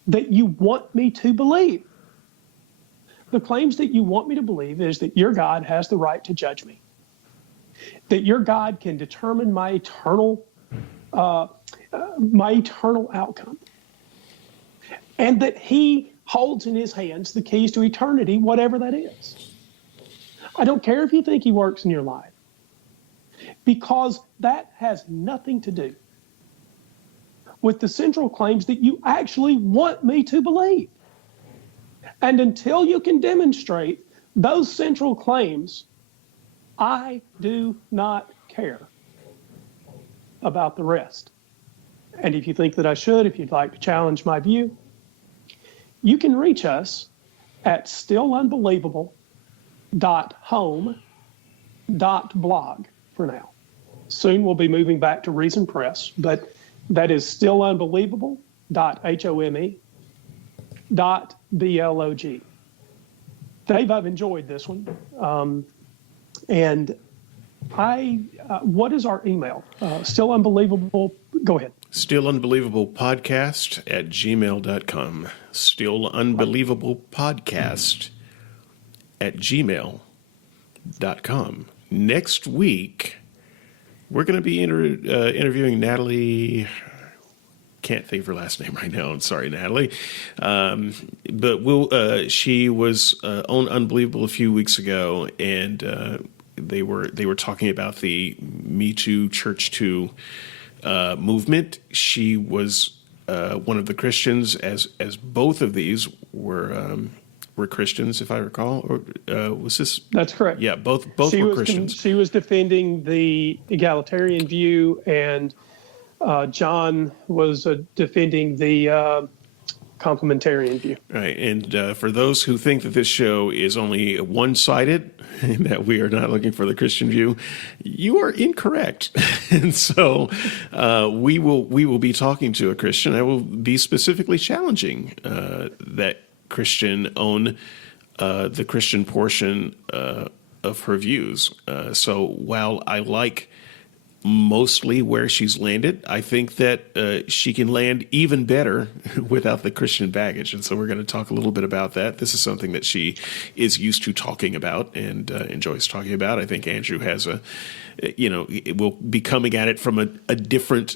that you want me to believe. The claims that you want me to believe is that your God has the right to judge me, that your God can determine my eternal outcome, and that he holds in his hands the keys to eternity, whatever that is. I don't care if you think he works in your life, because that has nothing to do with the central claims that you actually want me to believe. And until you can demonstrate those central claims, I do not care about the rest. And if you think that I should, if you'd like to challenge my view, you can reach us at stillunbelievable.home.blog for now. Soon we'll be moving back to Reason Press, but that is stillunbelievable.home.blog. Dave, I've enjoyed this one. And what is our email? Still Unbelievable. Go ahead. stillunbelievablepodcast@gmail.com. stillunbelievablepodcast@gmail.com. Next week, we're going to be interviewing Natalie. Can't think of her last name right now. I'm sorry, Natalie. But she was on Unbelievable a few weeks ago, and they were talking about the Me Too, Church Too movement. She was one of the Christians, as both of these were Christians, if I recall. Or was this? That's correct. Yeah, both were Christians. She was defending the egalitarian view, and John was defending the complementarian view. Right, and for those who think that this show is only one-sided and that we are not looking for the Christian view, you are incorrect. And so we will be talking to a Christian. I will be specifically challenging that Christian on the Christian portion of her views. So while I like mostly where she's landed, I think that she can land even better without the Christian baggage. And so we're going to talk a little bit about that. This is something that she is used to talking about and enjoys talking about. I think Andrew has it will be coming at it from a different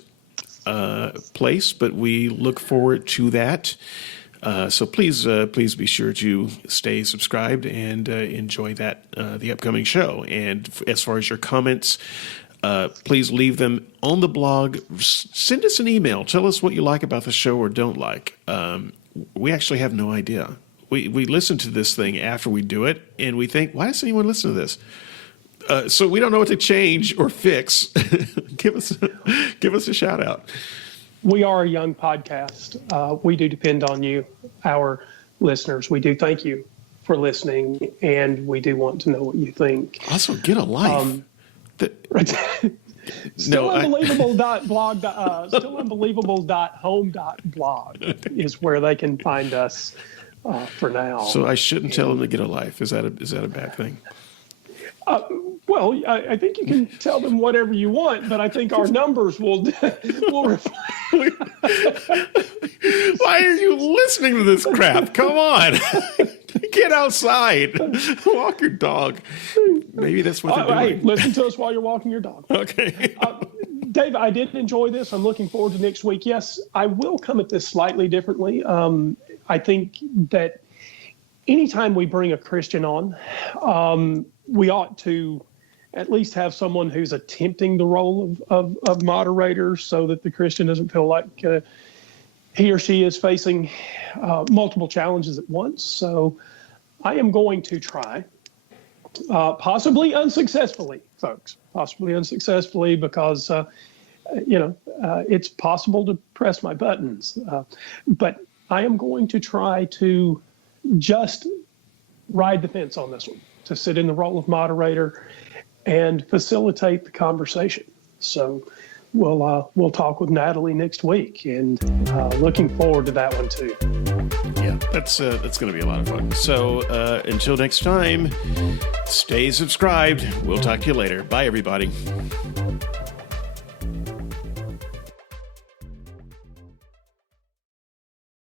place, but we look forward to that. So please be sure to stay subscribed and enjoy that the upcoming show. And as far as your comments, please leave them on the blog. Send us an email. Tell us what you like about the show or don't like. We actually have no idea. We listen to this thing after we do it, and we think, why does anyone listen to this? So we don't know what to change or fix. Give us a shout out. We are a young podcast. We do depend on you, our listeners. We do thank you for listening, and we do want to know what you think. Also, get a life. Stillunbelievable.home.blog is where they can find us for now. So I shouldn't tell them to get a life. Is that a bad thing? Well, I think you can tell them whatever you want, but I think our numbers will reflect. Why are you listening to this crap? Come on. Get outside. Walk your dog. Maybe that's what they're doing. Hey, listen to us while you're walking your dog. Okay. Dave, I did enjoy this. I'm looking forward to next week. Yes, I will come at this slightly differently. I think that anytime we bring a Christian on, we ought to at least have someone who's attempting the role of moderator, so that the Christian doesn't feel like he or she is facing multiple challenges at once. So I am going to try, possibly unsuccessfully, folks, possibly unsuccessfully, because, it's possible to press my buttons. But I am going to try to just ride the fence on this one, to sit in the role of moderator and facilitate the conversation. So we'll talk with Natalie next week, and looking forward to that one too. Yeah, that's going to be a lot of fun. So until next time, stay subscribed. We'll talk to you later. Bye, everybody.